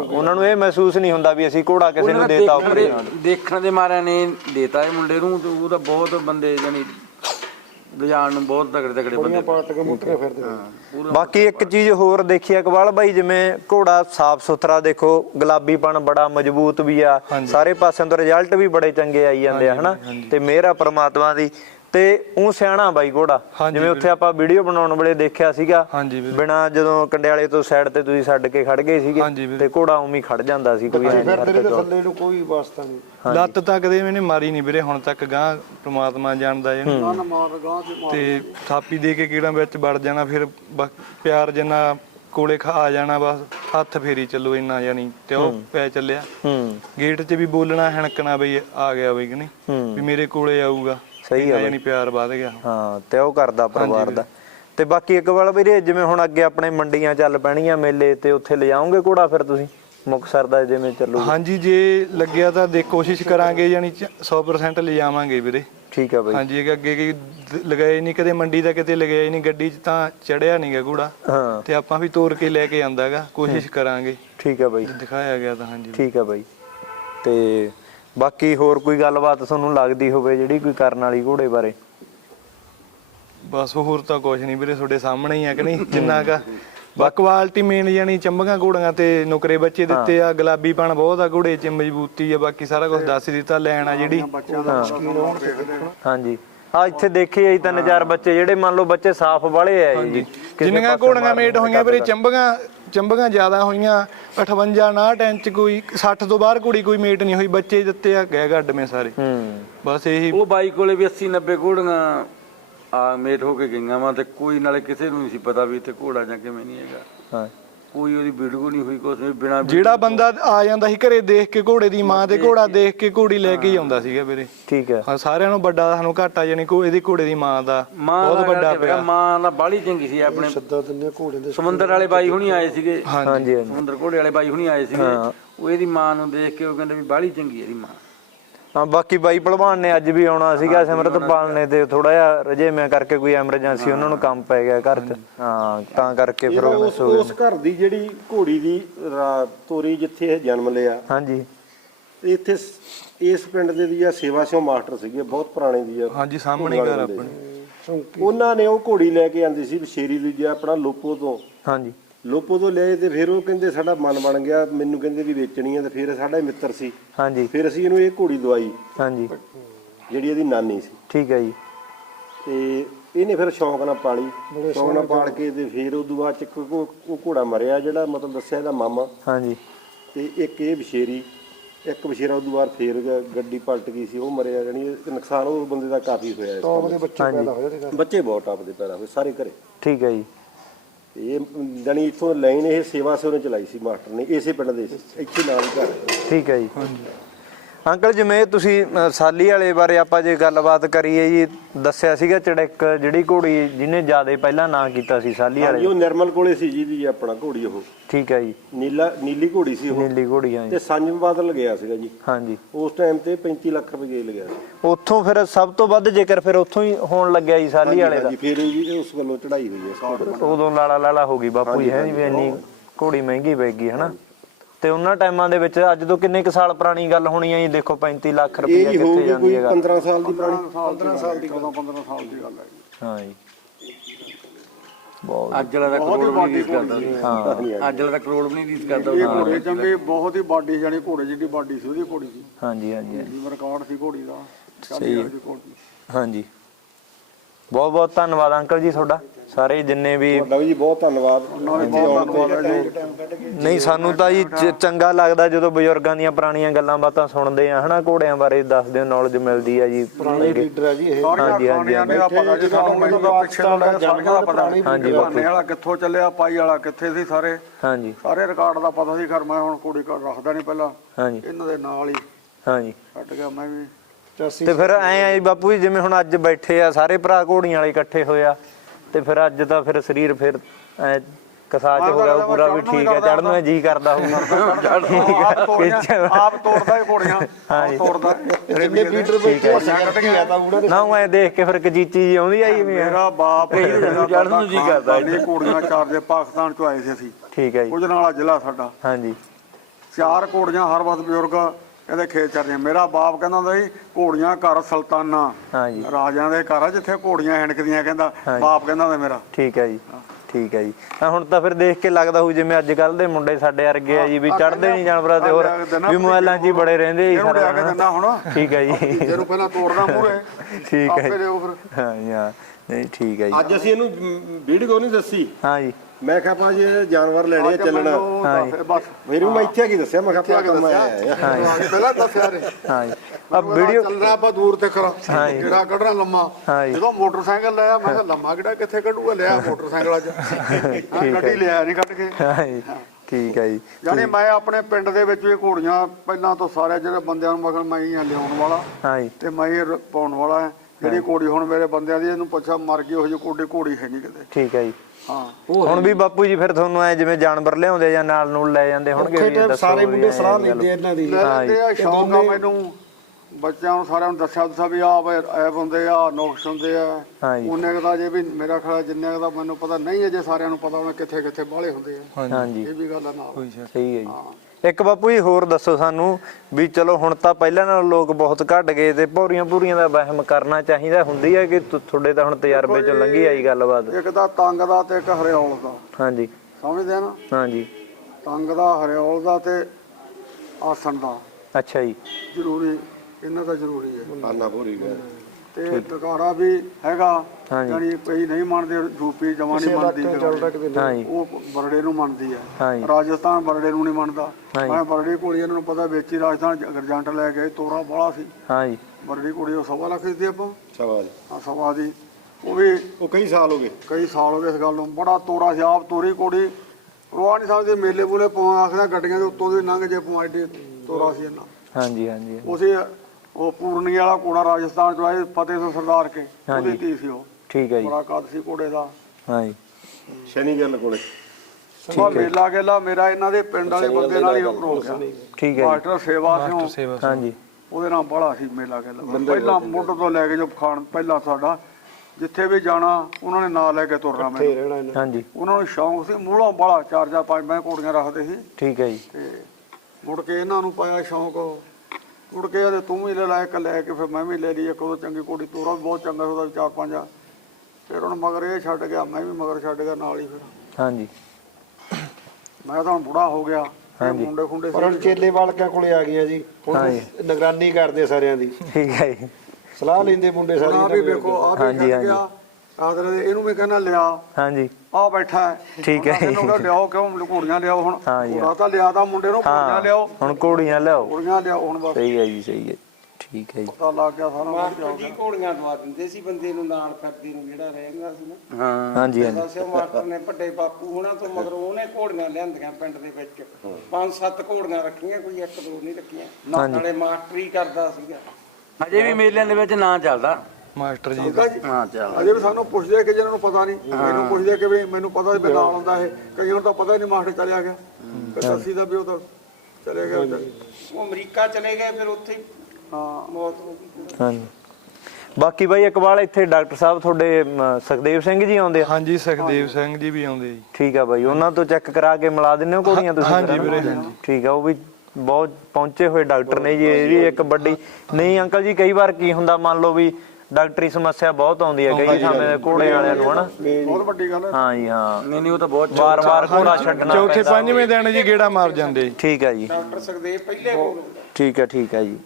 ਉਹਨਾਂ ਨੂੰ ਇਹ ਮਹਿਸੂਸ ਨਹੀਂ ਹੁੰਦਾ ਵੀ ਅਸੀਂ ਘੋੜਾ ਕਿਸੇ ਨੂੰ ਦੇਤਾ ਦੇਖਣ ਦੇ ਦੇਖਣ ਦੇ ਮਾਰਿਆਂ ਨੇ ਦੇਤਾ ਇਹ ਮੁੰਡੇ ਨੂੰ ਤੇ ਉਹ ਤਾਂ ਬਹੁਤ ਬੰਦੇ ਜਾਨੀ ਲਿਜਾਣ ਨੂੰ ਬਹੁਤ ਤਕੜੇ ਤਕੜੇ ਬੰਦੇ ਪਾਰਟੀਆਂ ਮੋਟੀਆਂ ਫਿਰਦੀਆਂ ਬਾਕੀ ਇੱਕ ਚੀਜ਼ ਹੋਰ ਦੇਖੀ ਇਕਬਾਲ ਬਾਈ ਜਿਵੇਂ ਘੋੜਾ ਸਾਫ਼ ਸੁਥਰਾ ਦੇਖੋ ਗੁਲਾਬੀਪਣ ਬੜਾ ਮਜ਼ਬੂਤ ਵੀ ਆ ਸਾਰੇ ਪਾਸਿਆਂ ਤੋਂ ਰਿਜ਼ਲਟ ਵੀ ਬੜੇ ਚੰਗੇ ਆਈ ਜਾਂਦੇ ਆ ਹਨਾ? ਤੇ ਮਿਹਰ ਆ ਪ੍ਰਮਾਤਮਾ ਦੀ ਤੇ ਉਹ ਸਿਆਣਾ ਬਾਈ ਘੋੜਾ। ਜਿਵੇਂ ਉੱਥੇ ਆਪਾਂ ਵੀਡੀਓ ਬਣਾਉਣ ਵੇਲੇ ਦੇਖਿਆ ਸੀਗਾ। ਬਿਨਾ ਜਦੋਂ ਕੰਡਿਆਲੇ ਤੋਂ ਸਾਈਡ ਤੇ ਤੁਸੀਂ ਛੱਡ ਕੇ ਖੜ ਗਏ ਸੀਗੇ। ਤੇ ਘੋੜਾ ਉਵੇਂ ਹੀ ਖੜ ਜਾਂਦਾ ਸੀ ਕੋਈ ਐਂ ਨੀ ਫਿਰ ਤੇਰੇ ਹਰਕਤ ਦੇ ਚ। ਥੱਲੇ ਨੂੰ ਕੋਈ ਵਾਸਤਾ ਨਹੀਂ। ਲੱਤ ਤਾਂ ਕਦੇ ਮੈਨੇ ਮਾਰੀ ਨਹੀਂ ਵੀਰੇ ਹੁਣ ਤੱਕ ਗਾਂ ਪ੍ਰਮਾਤਮਾ ਜਾਣਦਾ ਇਹਨੂੰ। ਨਾ ਮਾਰ ਗਾਂ ਤੇ ਥਾਪੀ ਦੇ ਕੇ ਕੀੜਾਂ ਵਿੱਚ ਵੜ ਜਾਣਾ ਫਿਰ ਪਿਆਰ ਜਿੰਨਾ ਕੋਲੇ ਖਾ ਆ ਜਾਣਾ ਬਸ ਹੱਥ ਫੇਰੀ ਚੱਲੋ ਇੰਨਾ ਜਾਨੀ ਤੇ ਉਹ ਪੈ ਚੱਲਿਆ। ਹੂੰ। ਗੇਟ 'ਚ ਵੀ ਬੋਲਣਾ ਹਣਕਣਾ ਬਈ ਆ ਗਿਆ ਬਈ ਕਿ ਨਹੀਂ? ਵੀ ਮੇਰੇ ਕੋਲੇ ਆਊਗਾ। ਸਹੀ ਆ ਜਾਨੀ ਪਿਆਰ ਵੱਧ ਗਿਆ। ਹਾਂ ਤੇ ਉਹ ਕਰਦਾ ਪਰਿਵਾਰ ਦਾ। ਤੇ ਬਾਕੀ ਇੱਕ ਵਾਰ ਵੀਰੇ ਜਿਵੇਂ ਹੁਣ ਅੱਗੇ ਆਪਣੇ ਮੰਡੀਆਂ ਚੱਲ ਪੈਣੀਆਂ ਮੇਲੇ ਤੇ ਉੱਥੇ ਲਿਜਾਓਗੇ ਘੋੜਾ ਫਿਰ ਤੁਸੀਂ? ਮੁਕਸਰ ਦਾ ਜਿਵੇਂ ਚੱਲੂ ਹਾਂਜੀ ਜੇ ਲੱਗਿਆ ਤਾਂ ਦੇ ਕੋਸ਼ਿਸ਼ ਕਰਾਂਗੇ ਯਾਨੀ 100% ਲਿਜਾਵਾਂਗੇ ਵੀਰੇ। ਠੀਕ ਆ ਬਾਈ। ਹਾਂਜੀ ਇਹ ਅੱਗੇ ਕੀ ਲਗਾਏ ਨਹੀਂ ਕਦੇ ਮੰਡੀ ਦਾ ਕਿਤੇ ਲਗਾਇਆ ਨਹੀਂ ਗੱਡੀ 'ਚ ਤਾਂ ਚੜਿਆ ਨਹੀਂਗਾ ਘੋੜਾ। ਹਾਂ। ਤੇ ਆਪਾਂ ਵੀ ਤੋਰ ਕੇ ਲੈ ਕੇ ਆਂਦਾਗਾ ਕੋਸ਼ਿਸ਼ ਕਰਾਂਗੇ। ਠੀਕ ਆ ਬਾਈ। ਦਿਖਾਇਆ ਗਿਆ ਤਾਂ ਹਾਂਜੀ। ਠੀਕ ਆ ਬਾਈ। ਤੇ ਬਾਕੀ ਹੋਰ ਕੋਈ ਗੱਲਬਾਤ ਤੁਹਾਨੂੰ ਲੱਗਦੀ ਹੋਵੇ ਜਿਹੜੀ ਕੋਈ ਕਰਨ ਵਾਲੀ ਘੋੜੇ ਬਾਰੇ? ਬਸ ਹੋਰ ਤਾਂ ਕੁਝ ਨਹੀਂ ਵੀਰੇ ਤੁਹਾਡੇ ਸਾਹਮਣੇ ਹੀ ਆ ਕਿ ਨਹੀਂ? ਜਿੰਨਾ ਕਾ ਬਾ ਕੁਆਲਿਟੀ ਮੇਨ ਯਾਨੀ ਚੰਬੀਆਂ ਘੋੜੀਆਂ ਤੇ ਨੁਕਰੇ ਬੱਚੇ ਦਿੱਤੇ ਆ ਗੁਲਾਬੀ ਪਣ ਬਹੁਤ ਆ ਘੋੜੇ 'ਚ ਮਜ਼ਬੂਤੀ ਆ ਬਾਕੀ ਸਾਰਾ ਕੁਝ ਦੱਸ ਦਿੱਤਾ ਲੈਣ ਆ ਜਿਹੜੀ। ਹਾਂਜੀ। ਆ ਇੱਥੇ ਦੇਖੇ ਆਈ ਤਿੰਨ ਚਾਰ ਬੱਚੇ ਜਿਹੜੇ ਮੰਨ ਲਓ ਬੱਚੇ ਸਾਫ਼ ਵਾਲੇ ਆ ਜੀ ਜਿੰਨੀਆਂ ਘੋੜੀਆਂ ਮੇਟ ਹੋਈਆਂ ਵੀਰੇ ਕਰਦਾ। ਚੰਬੀਆਂ ਚੰਬੀਆਂ ਜ਼ਿਆਦਾ ਹੋਈਆਂ 58 59 ਇੰਚ ਕੋਈ 60 ਤੋਂ ਬਾਹਰ ਕੁੜੀ ਕੋਈ ਮੇਟ ਨਹੀਂ ਹੋਈ ਬੱਚੇ ਦਿੱਤੇ ਆ ਗਏ ਗੱਡਵੇਂ ਸਾਰੇ। ਹੂੰ। ਬਸ ਇਹੀ। ਉਹ ਬਾਈ ਕੋਲੇ ਵੀ 80 90 ਘੋੜੀਆਂ ਆ ਮੇਟ ਹੋ ਕੇ ਗਈਆਂ ਵਾ ਤੇ ਕੋਈ ਨਾਲੇ ਕਿਸੇ ਨੂੰ ਨਹੀਂ ਸੀ ਪਤਾ ਵੀ ਇੱਥੇ ਘੋੜਾ ਜਾਂ ਕਿਵੇਂ ਨਹੀਂ ਹੈਗਾ। ਹਾਂ। ਕੋਈ ਉਹਦੀ ਵੀਡੀਓ ਨਹੀਂ ਹੋਈ ਕੁਛ ਵੀ ਬਿਨਾ ਜਿਹੜਾ ਬੰਦਾ ਆ ਜਾਂਦਾ ਸੀ ਘਰੇ ਦੇਖ ਕੇ ਘੋੜੇ ਦੀ ਮਾਂ ਤੇ ਘੋੜਾ ਦੇਖ ਕੇ ਘੋੜੀ ਲੈ ਕੇ ਹੀ ਆਉਂਦਾ ਸੀਗਾ ਵੀਰੇ। ਠੀਕ ਹੈ। ਹਾਂ ਸਾਰਿਆਂ ਨੂੰ ਵੱਡਾ ਸਾਨੂੰ ਘਾਟਾ ਜਾਨੀ ਕੋ ਇਹਦੀ ਘੋੜੇ ਦੀ ਮਾਂ ਦਾ ਮਾਂ ਬਹੁਤ ਵੱਡਾ ਪਿਆ। ਪਿਆ ਮਾਂ ਦਾ ਬਾਲੀ ਚੰਗੀ ਸੀ ਆਪਣੇ। ਸੱਦਾ ਦਿੰਦੇ ਘੋੜੇ ਦੇ ਸਮੁੰਦਰ ਵਾਲੇ ਬਾਈ ਹੁਣੀ ਆਏ ਸੀਗੇ। ਹਾਂਜੀ। ਹਾਂਜੀ ਸਮੁੰਦਰ ਘੋੜੇ ਵਾਲੇ ਬਾਈ ਹੁਣੀ ਆਏ ਸੀਗੇ। ਉਹ ਇਹਦੀ ਮਾਂ ਨੂੰ ਦੇਖ ਕੇ ਉਹ ਕਹਿੰਦੇ ਵੀ ਬਾਲੀ ਚੰਗੀ ਹੈ ਇਹਦੀ ਮਾਂ। ਹਾਂ ਬਾਕੀ ਬਾਈ ਭਲਵਾਨ ਨੇ ਅੱਜ ਵੀ ਆਉਣਾ ਸੀਗਾ ਸਿਮਰਤਪਾਲ ਨੇ ਤੇ ਥੋੜਾ ਜਿਹਾ ਰਜੇਮਿਆਂ ਕਰਕੇ ਕੋਈ ਐਮਰਜੈਂਸੀ ਉਹਨਾਂ ਨੂੰ ਕੰਮ ਪੈ ਗਿਆ ਘਰ 'ਚ। ਹਾਂ। ਤਾਂ ਕਰਕੇ ਫਿਰ ਉਹ ਉਸ ਉਸ ਘਰ ਦੀ ਜਿਹੜੀ ਘੋੜੀ ਦੀ ਰਾ- ਤੋਰੀ ਜਿੱਥੇ ਇਹ ਜਨਮ ਲਿਆ। ਹਾਂਜੀ। ਇੱਥੇ ਸ- ਇਸ ਪਿੰਡ ਦੇ ਦੀ ਆ ਸੇਵਾ ਸਿੰਘ ਮਾਸਟਰ ਸੀਗੇ ਬਹੁਤ ਪੁਰਾਣੇ ਦੀ ਆ। ਹਾਂਜੀ ਸਾਹਮਣੇ ਘਰ ਆਪਣੇ। ਉਹਨਾਂ ਨੇ ਉਹ ਘੋੜੀ ਲੈ ਕੇ ਆਂਦੀ ਸੀ ਬਸ਼ੇਰੀ ਦੀ ਜੀ ਆਪਣਾ ਲੋਪੋ ਤੋਂ। ਹਾਂਜੀ। ਲੋਪੋ ਤੋਂ ਲਏ ਤੇ ਫਿਰ ਉਹ ਕਹਿੰਦੇ ਸਾਡਾ ਮਨ ਬਣ ਗਿਆ ਮੈਨੂੰ ਕਹਿੰਦੇ ਵੀ ਵੇਚਣੀ ਆ ਤੇ ਫਿਰ ਸਾਡਾ ਹੀ ਮਿੱਤਰ ਸੀ। ਹਾਂਜੀ। ਫਿਰ ਅਸੀਂ ਇਹਨੂੰ ਇਹ ਘੋੜੀ ਦਵਾਈ। ਹਾਂਜੀ। ਜਿਹੜੀ ਇਹਦੀ ਨਾਨੀ ਸੀ। ਠੀਕ ਹੈ ਜੀ। ਤੇ ਇਹਨੇ ਫਿਰ ਸ਼ੌਂਕ ਨਾਲ ਪਾਲੀ। ਸ਼ੌਂਕ ਨਾਲ ਪਾਲ ਕੇ ਤੇ ਫਿਰ ਉਦੋਂ ਬਾਅਦ ਚ ਇੱਕ ਉਹ ਘੋੜਾ ਮਰਿਆ ਜਿਹੜਾ ਮਤਲਬ ਦੱਸਿਆ ਇਹਦਾ ਮਾਮਾ। ਹਾਂਜੀ। ਤੇ ਇੱਕ ਇਹ ਬਸ਼ੇਰੀ ਇੱਕ ਬਸ਼ੇਰਾ ਉਦੋਂ ਬਾਅਦ ਫੇਰ ਗੱਡੀ ਪਲਟ ਗਈ ਸੀ ਉਹ ਮਰਿਆ ਜਾਨੀ ਨੁਕਸਾਨ ਉਹ ਬੰਦੇ ਦਾ ਕਾਫੀ ਹੋਇਆ ਬੱਚੇ ਬਹੁਤ ਟੱਪ ਦੇ ਪੈਦਾ ਹੋਏ ਸਾਰੇ ਘਰੇ। ਠੀਕ ਹੈ ਜੀ। ਇਹ ਜਾਨੀ ਇਥੋਂ ਲਾਈਨ ਇਹ ਸੇਵਾ ਸੇ ਉਹਨੇ ਚਲਾਈ ਸੀ ਮਾਸਟਰ ਨੇ ਇਸੇ ਪਿੰਡ ਦੇ ਸੀ। ਇੱਥੇ ਨਾਲ ਹੀ ਘਰ ਹੈ। ਠੀਕ ਹੈ ਜੀ ਅੰਕਲ ਜਿਵੇਂ ਤੁਸੀਂ ਅ, ਸਾਲੀ ਵਾਲੇ ਬਾਰੇ ਆਪਾਂ ਜੇ ਗੱਲਬਾਤ ਕਰੀਏ ਜੀ ਦੱਸਿਆ ਸੀਗਾ ਚੜਕ ਜਿਹੜੀ ਘੋੜੀ ਜਿਹਨੇ ਜ਼ਿਆਦਾ ਪਹਿਲਾਂ ਨਾਂ ਕੀਤਾ ਸੀ ਸਾਲੀ ਹਾਂਜੀ ਵਾਲੇ ਉਹ ਨਿਰਮਲ ਕੋਲੇ ਸੀ ਜੀ ਦੀ ਆਪਣਾ ਘੋੜੀ ਉਹ। ਠੀਕ ਹੈ ਜੀ। ਨੀਲਾ ਨੀਲੀ ਘੋੜੀ ਸੀ ਉਹ। ਨੀਲੀ ਘੋੜੀਆਂ ਤੇ ਜੀ। ਸੰਜਮ ਬਾਦਲ ਗਿਆ ਸੀਗਾ ਜੀ। ਹਾਂਜੀ। ਉਸ ਟਾਈਮ ਤੇ 35 ਲੱਖ ਰੁਪਏ ਲੱਗਿਆ ਸੀ। ਉੱਥੋਂ ਫਿਰ ਸਭ ਤੋਂ ਵੱਧ ਜ਼ਿਕਰ ਫਿਰ ਉੱਥੋਂ ਹੀ ਹੋਣ ਲੱਗਿਆ ਜੀ ਸਾਲੀ ਵਾਲੇ ਦਾ। ਹਾਂਜੀ ਫਿਰ ਇਹ ਜੀ ਉਸ ਵੱਲੋਂ ਚੜਾਈ ਹੋਈ ਹੈ। ਘੋੜੇ। ਉਦੋਂ ਲਾਲਾ ਲਾਲਾ ਹੋ ਗਈ ਬਾਪੂ ਜੀ ਹੈ ਜੀ ਵੀ ਇੰਨੀ ਘੋੜੀ ਮਹਿੰਗੀ ਪੈ ਗਈ ਹਨਾ? ਤੇ ਉਹਨਾਂ ਟਾਈਮਾਂ ਦੇ ਵਿੱਚ ਅੱਜ ਤੋਂ ਕਿੰਨੇ ਕੁ ਸਾਲ ਪੁਰਾਣੀ ਗੱਲ ਹੋਣੀ ਹੈ ਜੀ? ਦੇਖੋ 35 ਲੱਖ ਰੁਪਏ ਕਿੱਥੇ ਹੋਊਗੀ ਜਾਂਦੀ ਕੋਈ ਹੈ ਗੱਲ 15 ਸਾਲ ਦੀ ਪੁਰਾਣੀ। 15 ਸਾਲ ਦੀ 15 ਸਾਲ ਦੀ ਗੱਲ ਹੈ। ਹਾਂ ਜੀ? ਬਹੁਤ ਅੱਜ ਵਾਲਾ ਤਾਂ ਕਰੋੜ ਵੀ ਨਹੀਂ ਰੀਸ ਕਰਦਾ ਸੀ। ਹਾਂ। ਅੱਜ ਵਾਲਾ ਤਾਂ ਕਰੋੜ ਵੀ ਨਹੀਂ ਰੀਸ ਕਰਦਾ ਇਹ ਘੋੜੇ ਚੰਗੇ ਬਹੁਤ ਹੀ ਬਾਡੀ ਜਾਨੀ ਘੋੜੇ ਜਿੱਡੀ ਬਾਡੀ ਸੀ ਉਹਦੀ ਘੋੜੀ ਸੀ ਹਾਂਜੀ ਹਾਂਜੀ। ਜੀਵ ਰਿਕਾਰਡ ਸੀ ਘੋੜੀ ਦਾ। ਸਹੀ ਹੈ। ਦੀ ਘੋੜੀ। ਹਾਂਜੀ। ਬਹੁਤ ਬਹੁਤ ਧੰਨਵਾਦ ਅੰਕਲ ਜੀ ਤੁਹਾਡਾ। ਸਾਰੇ ਜਿੰਨੇ ਵੀ ਤੁਹਾਡਾ ਵੀ ਜੀ ਬਹੁਤ ਧੰਨਵਾਦ। ਇੱਥੇ ਆਉਣ ਤੇ ਨਹੀਂ ਸਾਨੂੰ ਤਾਂ ਜੀ ਚ- ਚੰਗਾ ਲੱਗਦਾ ਜਦੋਂ ਬਜ਼ੁਰਗਾਂ ਦੀਆਂ ਪੁਰਾਣੀਆਂ ਗੱਲਾਂ ਬਾਤਾਂ ਸੁਣਦੇ ਆ ਹਨਾ? ਘੋੜਿਆਂ ਬਾਰੇ ਦੱਸਦੇ ਹੋ ਨੌਲੇਜ ਮਿਲਦੀ ਆ ਜੀ। ਪੁਰਾਣੇ ਲੀਡਰ ਆ ਜੀ ਇਹ। ਹਾਂਜੀ ਹਾਂਜੀ ਸਾਰੀਆਂ ਦਾ ਪਤਾ ਜੀ ਸਾਨੂੰ ਮੈਨੂੰ ਤਾਂ ਪਿੱਛੇ ਤੋਂ ਲੈ ਕੇ ਸਾਰੀਆਂ ਦਾ ਪਤਾ ਹਾਂਜੀ ਭਾਨੇ ਵਾਲਾ ਕਿੱਥੋਂ ਚੱਲਿਆ ਪਾਈ ਵਾਲਾ ਕਿੱਥੇ ਸੀ ਸਾਰੇ। ਹਾਂਜੀ। ਸਾਰੇ ਰਿਕਾਰਡ ਦਾ ਪਤਾ ਸੀ ਘਰ ਮੈਂ ਹੁਣ ਘੋੜੀ ਘਰ ਰੱਖਦਾ ਨਹੀਂ ਪਹਿਲਾਂ। ਹਾਂਜੀ। ਇਹਨਾਂ ਦੇ ਨਾਲ ਹੀ। ਹਾਂਜੀ। ਛੱਡ ਗਿਆ ਮੈਂ ਵੀ। ਤੇ ਫਿਰ ਐ ਆ ਜੀ ਬਾਪੂ ਜੀ ਜਿਵੇਂ ਹੁਣ ਅੱਜ ਬੈਠੇ ਆ ਸਾਰੇ ਭਰਾ ਘੋੜੀਆਂ ਵਾਲੇ ਇਕੱਠੇ ਹੋਏ ਆ। ਤੇ ਫਿਰ ਅੱਜ ਤਾਂ ਫਿਰ ਸਰੀਰ ਫਿਰ ਐ ਕਸਾਚ ਹੋ ਗਿਆ ਉਹ ਪੂਰਾ ਵੀ ਠੀਕ ਹੈ ਚੜਨ ਨੂੰ ਜੀ ਕਰਦਾ ਹੋਊਗਾ ਆਪ ਤੋੜਦਾ ਹੀ ਘੋੜੀਆਂ ਆਪ ਤੋੜਦਾ। ਜਿੰਨੇ ਲੀਡਰ ਬੈਠੇ ਆ ਤਾਂ ਉਹਨਾਂ ਦੇ ਨਾ ਉਹ ਐ ਦੇਖ ਕੇ ਫਿਰ ਕਚੀਚੀ ਜੀ ਆਉਂਦੀ ਆ ਜੀ ਵੀ ਮੇਰਾ ਬਾਪ ਚੜ੍ਹਨ ਨੂੰ ਜੀ ਕਰਦਾ ਇਹ ਘੋੜੀਆਂ ਚਾਰ ਦੇ ਪਾਕਿਸਤਾਨ ਚੋਂ ਆਏ ਸੀ ਅਸੀਂ। ਠੀਕ ਹੈ ਜੀ। ਕੁਝ ਨਾਲ ਜ਼ਿਲ੍ਹਾ ਸਾਡਾ। ਹਾਂਜੀ ਚਾਰ ਘੋੜੀਆਂ ਹਰ ਵਕਤ ਬਜ਼ੁਰਗ ਇਹਦੇ ਖੇਤ ਚਰਦੀਆਂ ਮੇਰਾ ਬਾਪ ਕਹਿੰਦਾ ਹੁੰਦਾ ਸੀ ਘੋੜੀਆਂ ਘਰ ਸੁਲਤਾਨਾ। ਹਾਂਜੀ। ਰਾਜਿਆਂ ਦੇ ਘਰ ਆ ਜਿੱਥੇ ਘੋੜੀਆਂ ਹਿਣਕਦੀਆਂ ਕਹਿੰਦਾ। ਬਾਪ ਕਹਿੰਦਾ ਹੁੰਦਾ ਮੇਰਾ। ਠੀਕ ਹੈ ਜੀ ਠੀਕ ਹੈ ਜੀ। ਤਾਂ ਹੁਣ ਤਾਂ ਫਿਰ ਦੇਖ ਕੇ ਲੱਗਦਾ ਹੋਊ ਜਿਵੇਂ ਅੱਜ ਕੱਲ ਦੇ ਮੁੰਡੇ ਸਾਡੇ ਵਰਗੇ ਆ ਜੀ ਵੀ ਚੜਦੇ ਨਹੀਂ ਜਾਨਵਰਾਂ ਤੇ ਹੋਰ ਵੀ ਮੋਬਾਈਲਾਂ 'ਚ ਹੀ ਬੜੇ ਰਹਿੰਦੇ ਜੀ ਸਾਰਾ ਠੀਕ ਹੈ ਜੀ। ਜਿਹਨੂੰ ਪਹਿਲਾਂ ਤੋੜਦਾ ਮੂਹਰੇ ਠੀਕ ਹੈ ਹਾਂ ਜੀ, ਹਾਂ। ਨਹੀਂ ਠੀਕ ਹੈ ਜੀ। ਅੱਜ ਅਸੀਂ ਇਹਨੂੰ ਵੀਡੀਓ ਨਹੀਂ ਦੱਸੀ? ਹਾਂ ਜੀ। ਮੈਂ ਕਿਹਾ ਭਾਜੀ ਇਹ ਜਾਨਵਰ ਲੈਣੇ ਆ ਚੱਲਣਾ। ਦੱਸ, ਬਸ। ਫਿਰ ਵੀ ਮੈਂ ਇੱਥੇ ਆ ਕੀ ਦੱਸਿਆ ਮੈਂ ਕਿਹਾ ਆਪਾਂ ਕੰਮ ਆਇਆ ਆ। ਪਹਿਲਾਂ ਦੱਸਿਆ ਰੇ ਹਾਂ ਜੀ। ਆ ਵੀਡੀਓ ਚੱਲਣਾ ਆਪਾਂ ਦੂਰ ਤੇ ਕਰਾਂ ਹਾਂ ਜੀ। ਕਿਹੜਾ ਕੱਢਣਾ ਲੰਮਾ। ਹਾਂ ਜੀ। ਜਦੋਂ ਮੋਟਰਸਾਈਕਲ ਲਿਆ ਮੈਂ ਕਿਹਾ ਲੰਮਾ ਕਿਹੜਾ ਕਿੱਥੇ ਕੱਢੂਗਾ? ਲਿਆ ਮੋਟਰਸਾਈਕਲ ਅੱਜ। ਹਾਂ, ਕੱਢੀ ਲਿਆ ਨਹੀਂ ਕੱਢ ਕੇ। ਹਾਂ ਜੀ। ਠੀਕ ਹੈ ਜੀ। ਯਾਨੀ ਮੈਂ ਆਪਣੇ ਪਿੰਡ ਦੇ ਵਿੱਚ ਵੀ ਘੋੜੀਆਂ ਪਹਿਲਾਂ ਤੋਂ ਸਾਰੇ ਜਿਹੜੇ ਬੰਦਿਆਂ ਨੂੰ ਮਗਰ ਮੈਂ ਹੀ ਹਾਂ ਲਿਆਉਣ ਵਾਲਾ। ਹਾਂ ਜੀ। ਤੇ ਮੈਂ ਹੀ ਰ- ਪਾਉਣ ਵਾਲਾ ਹਾਂ। ਜਿਹੜੀ ਘੋੜੀ ਹੁਣ ਮੇਰੇ ਬੰਦਿਆਂ ਦੀ ਇਹਨੂੰ ਪੁੱਛਾ ਮਰ ਗਈ ਉਹ ਜਿਹੀ ਘੋੜੀ ਘੋੜੀ ਹੈ ਨਹੀਂ ਕਿਤੇ। ਠੀਕ ਹੈ ਜੀ। ਹਾਂ ਹੁਣ ਵੀ ਬਾਪੂ ਜੀ ਫਿਰ ਤੁਹਾਨੂੰ ਐ ਜਿਵੇਂ ਜਾਨਵਰ ਲਿਆਉਂਦੇ ਜਾਂ ਨਾਲ ਨੂੰ ਲੈ ਜਾਂਦੇ ਹੋਣਗੇ ਵੀ ਦੱਸੋ ਸਾਰੇ ਵੀ ਐਂ ਸਲਾਹ ਗੱਲ। ਲੈਂਦੇ ਆ ਇਹਨਾਂ ਦੀ। ਲੈਂਦੇ ਆ ਸ਼ੌਂਕ ਆ ਮੈਨੂੰ। ਬੱਚਿਆਂ ਨੂੰ ਸਾਰਿਆਂ ਨੂੰ ਦੱਸਿਆ ਦੱਸਿਆ ਵੀ ਆ ਐਪ ਹੁੰਦੇ ਆ ਨੋਕਸ ਹੁੰਦੇ ਆ। ਉਹਨੇ ਕਦਾ ਜੇ ਵੀ ਮੇਰਾ ਖਿਆਲ ਜਿੰਨੇ ਦਾ ਮੈਨੂੰ ਪਤਾ ਨਹੀਂ ਹੈ ਜੇ ਸਾਰਿਆਂ ਨੂੰ ਪਤਾ ਹੋਣਾ ਕਿੱਥੇ ਕਿੱਥੇ ਬਾਹਲੇ ਹੁੰਦੇ ਆ। ਹਾਂ ਜੀ ਇਹ ਵੀ ਗੱਲ ਆ ਨਾਲ। ਸਹੀ ਹੈ ਜੀ। ਇੱਕ ਬਾਪੂ ਜੀ ਹੋਰ ਦੱਸੋ ਸਾਨੂੰ ਵੀ ਚਲੋ ਹੁਣ ਤਾਂ ਪਹਿਲਾਂ ਨਾਲੋਂ ਲੋਕ ਬਹੁਤ ਘਟ ਗਏ ਤੇ ਭੌਰੀਆਂ ਭੂਰੀਆਂ ਦਾ ਵਹਿਮ ਕਰਨਾ ਚਾਹੀਦਾ ਹੁੰਦੀ ਹੈ ਕਿ ਤੁ- ਤੁਹਾਡੇ ਤਾਂ ਹੁਣ ਤਜਰਬੇ ਚੋਂ ਲੰਘੀ ਆਈ ਗੱਲਬਾਤ। ਇੱਕ ਦਾ ਤੰਗ ਦਾ ਤੇ ਇੱਕ ਹਰਿਆਉਲ ਦਾ। ਹਾਂਜੀ। ਸਮਝਦੇ ਆ ਨਾ? ਹਾਂਜੀ। ਟੰਗ ਦਾ ਹਰਿਆਉਲ ਦਾ ਤੇ ਆਸਣ ਦਾ। ਅੱਛਾ ਜੀ। ਜ਼ਰੂਰੀ ਇਹਨਾਂ ਦਾ ਜ਼ਰੂਰੀ ਹੈ। ਆਨਾ ਪੂਰੀ ਗਏ ਤੇ ਟਕਾਰਾ ਵੀ ਹੈਗਾ ਹਾਂਜੀ। ਯਾਨੀ ਕਈ ਨਹੀਂ ਮੰਨਦੇ ਯੂਪੀ ਜਮਾ ਨਹੀਂ ਮੰਨਦੀ ਉਹ ਬਰੜੇ ਨੂੰ ਮੰਨਦੀ ਹੈ। ਰਾਜਸਥਾਨ ਬਰੜੇ ਨੂੰ ਨਹੀਂ ਮੰਨਦਾ। ਹਾਂਜੀ। ਮੈਂ ਬਰੜੀ ਕੋਲ ਇਹਨਾਂ ਨੂੰ ਪਤਾ ਵੇਚੀ ਰਾਜਸਥਾਨ ਗਰਜੰਟ ਲੈ ਗਏ ਤੋਰਾ ਬੜਾ ਸੀ। ਹਾਂਜੀ। ਬਰੜੀ ਕੁੜੀ ਉਹ ਸਵਾ ਲੱਖ ਦੀ ਆਪਾਂ। ਸਵਾਲ ਆ ਸਵਾ ਦੀ। ਉਹ ਵੀ ਉਹ ਕਈ ਸਾਲ ਹੋ ਗਏ। ਕਈ ਸਾਲ ਹੋ ਗਏ ਇਸ ਗੱਲ ਨੂੰ। ਬੜਾ ਤੋਰਾ ਸੀ ਆਪ ਤੋਰੀ ਕੋੜੀ। ਰੋਆ ਨਹੀਂ ਸਕਦੇ ਮੇਲੇ ਮੂਲੇ ਪਵਾ ਆਖਦਾ ਗੱਡੀਆਂ ਦੇ ਉੱਤੋਂ ਦੀ ਲੰਘ ਜੇ ਪਵਾ ਏਡੇ ਤੋਰਾ ਸੀ ਇਹਨਾਂ। ਹਾਂਜੀ ਹਾਂਜੀ ਉਸੇ ਉਹ ਪੂਰਨੀ ਵਾਲਾ ਕੋੜਾ ਰਾਜਸਥਾਨ ਚੋਂ ਆਏ ਫਤਿਹ ਤੋਂ ਸਰਦਾਰ ਕੇ ਉਹਦੀ। ਧੀ ਸੀ ਉਹ। ਠੀਕ ਹੈ ਜੀ। ਬੜਾ ਕੱਦ ਸੀ ਕੋੜੇ ਦਾ। ਹਾਂਜੀ। ਸ਼ਨੀ ਗੱਲ ਕੋਲੇ। ਸਭਾ ਮੇਲਾ ਗੇਲਾ ਮੇਰਾ ਇਹਨਾਂ ਦੇ ਪਿੰਡ ਵਾਲੇ ਬੰਦੇ ਨਾਲ ਹੀ ਹੋ ਗਿਆ। ਠੀਕ ਹੈ ਜੀ। ਮਾਸਟਰ ਸੇਵਾ ਸਿੰਘ ਸੇਵਾ ਹਾਂਜੀ। ਉਹਦੇ ਨਾਲ ਬੜਾ ਸੀ ਮੇਲਾ ਗੇਲਾ। ਪਹਿਲਾਂ ਮੁੱਢ ਤੋਂ ਲੈ ਕੇ ਜੋ ਖਾਣ ਪਹਿਲਾਂ ਸਾਡਾ ਜਿੱਥੇ ਵੀ ਜਾਣਾ ਉਹਨਾਂ ਨੇ ਨਾਂ ਲੈ ਕੇ ਤੁਰਨਾ ਮੈਨੂੰ। ਰਹਿਣਾ ਇਹਨਾਂ ਹਾਂਜੀ। ਉਹਨਾਂ ਨੂੰ ਸ਼ੌਂਕ ਸੀ ਮੂਹਲੋਂ ਬੜਾ ਚਾਰ ਚਾਰ ਪੰਜ ਪੰਜ ਘੋੜੀਆਂ ਰੱਖਦੇ ਸੀ। ਠੀਕ ਹੈ ਜੀ। ਤੇ ਮੁੜ ਕੇ ਇਹਨਾਂ ਨੂੰ ਪਾਇਆ ਸ਼ੌਂਕ। ਮੁੜ ਕੇ ਇਹਦੇ ਤੂੰ ਵੀ ਲੈ ਲੈ ਇੱਕ ਲੈ ਕੇ ਫਿਰ ਮੈਂ ਵੀ ਲੈ ਲਈ ਇੱਕ ਉਹ ਚੰਗੀ ਘੋੜੀ ਤੋਰਾ ਵੀ ਬਹੁਤ ਚੰਗਾ ਉਹਦਾ ਚਾਰ ਪੰਜ ਆ। ਫਿਰ ਹੁਣ ਮਗਰ ਇਹ ਛੱਡ ਗਿਆ ਮੈਂ ਵੀ ਮਗਰ ਛੱਡ ਗਿਆ ਨਾਲ ਹੀ ਫਿਰ। ਹਾਂਜੀ। ਮੈਂ ਤਾਂ ਹੁਣ ਬੁੜਾ ਹੋ ਗਿਆ ਇਹ ਹਾਂਜੀ। ਮੁੰਡੇ ਖੁੰਡੇ ਪਰ ਹੁਣ ਚੇਲੇ ਵਾਲਕਿਆਂ ਕੋਲੇ ਆ ਗਈਆਂ ਜੀ ਹੁਣ ਹਾਂਜੀ। ਨਿਗਰਾਨੀ ਕਰਦੇ ਸਾਰਿਆਂ ਦੀ। ਠੀਕ ਹੈ ਜੀ। ਸਲਾਹ ਲੈਂਦੇ ਮੁੰਡੇ ਸਾਰੇ ਆ ਵੀ ਵੇਖੋ ਆ ਵੀ ਹਾਂਜੀ, ਛੱਡ ਹਾਂਜੀ। ਗਿਆ ਆਦਰ ਇਹਨੂੰ ਵੀ ਕਹਿੰਦਾ ਲਿਆ। ਹਾਂਜੀ। ਆ ਬੈਠਾ ਹੈ। ਠੀਕ ਹੈ। ਇਹਨੂੰ ਕਹਿੰਦਾ ਲਿਆਓ ਕਿਉਂ ਘੋੜੀਆਂ ਲਿਆਓ ਹੁਣ। ਘੋੜਾ ਤਾਂ ਲਿਆ ਤਾਂ ਮੁੰਡੇ ਨੂੰ ਘੋੜੀਆਂ ਹਾਂ ਲਿਆਓ। ਹੁਣ ਘੋੜੀਆਂ ਲਿਆਓ। ਘੋੜੀਆਂ ਲਿਆਓ ਹੁਣ ਬਸ। ਸਹੀ ਹੈ ਜੀ ਸਹੀ ਹੈ। ਠੀਕ ਹੈ ਜੀ। ਪਤਾ ਲੱਗ ਗਿਆ ਸਾਰਾ। ਹੋ ਗਿਆ ਘੋੜੀਆਂ ਦਵਾ ਦਿੰਦੇ ਸੀ ਬੰਦੇ ਨੂੰ ਨਾਲ ਫਿਰਦੇ ਨੂੰ ਜਿਹੜਾ ਰਹਿੰਦਾ ਸੀ ਨਾ। ਹਾਂ। ਹਾਂਜੀ ਹਾਂਜੀ। ਦੱਸਿਓ ਮਾਸਟਰ ਨੇ ਵੱਡੇ ਬਾਪੂ ਹੋਣਾ ਤੋਂ ਮਗਰ ਉਹਨੇ ਘੋੜੀਆਂ ਲਿਆਂਦੀਆਂ ਪਿੰਡ ਦੇ ਵਿੱਚ। ਪੰਜ ਸੱਤ ਘੋੜੀਆਂ ਰੱਖੀਆਂ ਕੋਈ ਇੱਕ ਦੋ ਨਹੀਂ ਰੱਖੀਆਂ। ਨਾਲੇ ਮਾਸਟਰੀ ਕਰਦਾ ਸੀਗਾ। ਅਜੇ ਵੀ ਮੇਲਿਆਂ ਦੇ ਵਿੱਚ ਨਾਂ ਚੱਲਦਾ। ਮਾਸਟਰ ਜੀ ਜੀ? ਹਾਂ ਚੱਲ। ਅਜੇ ਵੀ ਸਾਨੂੰ ਪੁੱਛਦੇ ਆ ਕਿ ਜਿਹਨਾਂ ਨੂੰ ਪਤਾ ਨਹੀਂ। ਮੈਨੂੰ ਪੁੱਛਦੇ ਆ ਕਿ ਵੀ ਮੈਨੂੰ ਪਤਾ ਵੀ ਨਾਲ ਆਉਂਦਾ ਇਹ। ਕਈਆਂ ਨੂੰ ਤਾਂ ਪਤਾ ਹੀ ਨਹੀਂ ਮਾਸਟਰ ਚਲਿਆ ਗਿਆ। ਤੇ ਦਾ ਵੀ ਉਹ ਤਾਂ ਚਲੇ ਗਿਆ। ਵਿਚਾਰੇ। ਉਹ ਅਮਰੀਕਾ ਚਲੇ ਗਏ ਫਿਰ ਉੱਥੇ ਹੀ ਹਾਂ। ਮੌਤ ਹੋ ਗਈ। ਹਾਂਜੀ। ਬਾਕੀ ਬਾਈ ਇਕਬਾਲ ਇੱਥੇ ਡਾਕਟਰ ਸਾਹਿਬ ਤੁਹਾਡੇ ਅਮ, ਸੁਖਦੇਵ ਸਿੰਘ ਜੀ ਆਉਂਦੇ ਆ? ਹਾਂਜੀ ਸੁਖਦੇਵ ਸਿੰਘ ਜੀ ਵੀ ਆਉਂਦੇ ਜੀ। ਠੀਕ ਆ ਬਾਈ ਉਹਨਾਂ ਤੋਂ ਚੈੱਕ ਕਰਾ ਕੇ ਮਿਲਾ ਦਿੰਦੇ ਹੋ ਘੋੜੀਆਂ ਤੁਸੀਂ ਹਾਂਜੀ? ਵੀਰੇ, ਹਾਂਜੀ। ਠੀਕ ਆ ਉਹ ਵੀ ਬਹੁਤ ਪਹੁੰਚੇ ਹੋਏ ਡਾਕਟਰ ਨੇ ਜੀ ਇਹ ਵੀ ਇੱਕ ਵੱਡੀ ਨਹੀਂ ਅੰਕਲ ਜੀ ਕਈ ਵਾਰ ਕੀ ਹੁੰਦਾ ਮੰਨ ਲਓ ਵੀ ਡਾਕਟਰੀ ਸਮੱਸਿਆ ਬਹੁਤ ਆਉਂਦੀ ਹੈ ਕਈ ਥਾਵੇਂ ਤੇ ਘੋੜੇ ਵਾਲਿਆਂ ਨੂੰ ਹਨਾ? ਬਹੁਤ ਵੱਡੀ ਗੱਲ ਹੈ। ਹਾਂ ਜੀ ਹਾਂ। ਨਹੀਂ ਨਹੀਂ ਉਹ ਤਾਂ ਬਹੁਤ ਵਾਰ-ਵਾਰ ਘੋੜਾ ਛੱਡਣਾ ਚੌਥੇ। ਪੰਜਵੇਂ ਦਿਨ ਜੀ ਗੇੜਾ ਮਾਰ ਜਾਂਦੇ। ਠੀਕ ਹੈ ਜੀ। ਡਾਕਟਰ ਸੁਖਦੇਵ ਪਹਿਲੇ ਕੋਲ। ਠੀਕ ਹੈ ਠੀਕ ਹੈ ਜੀ।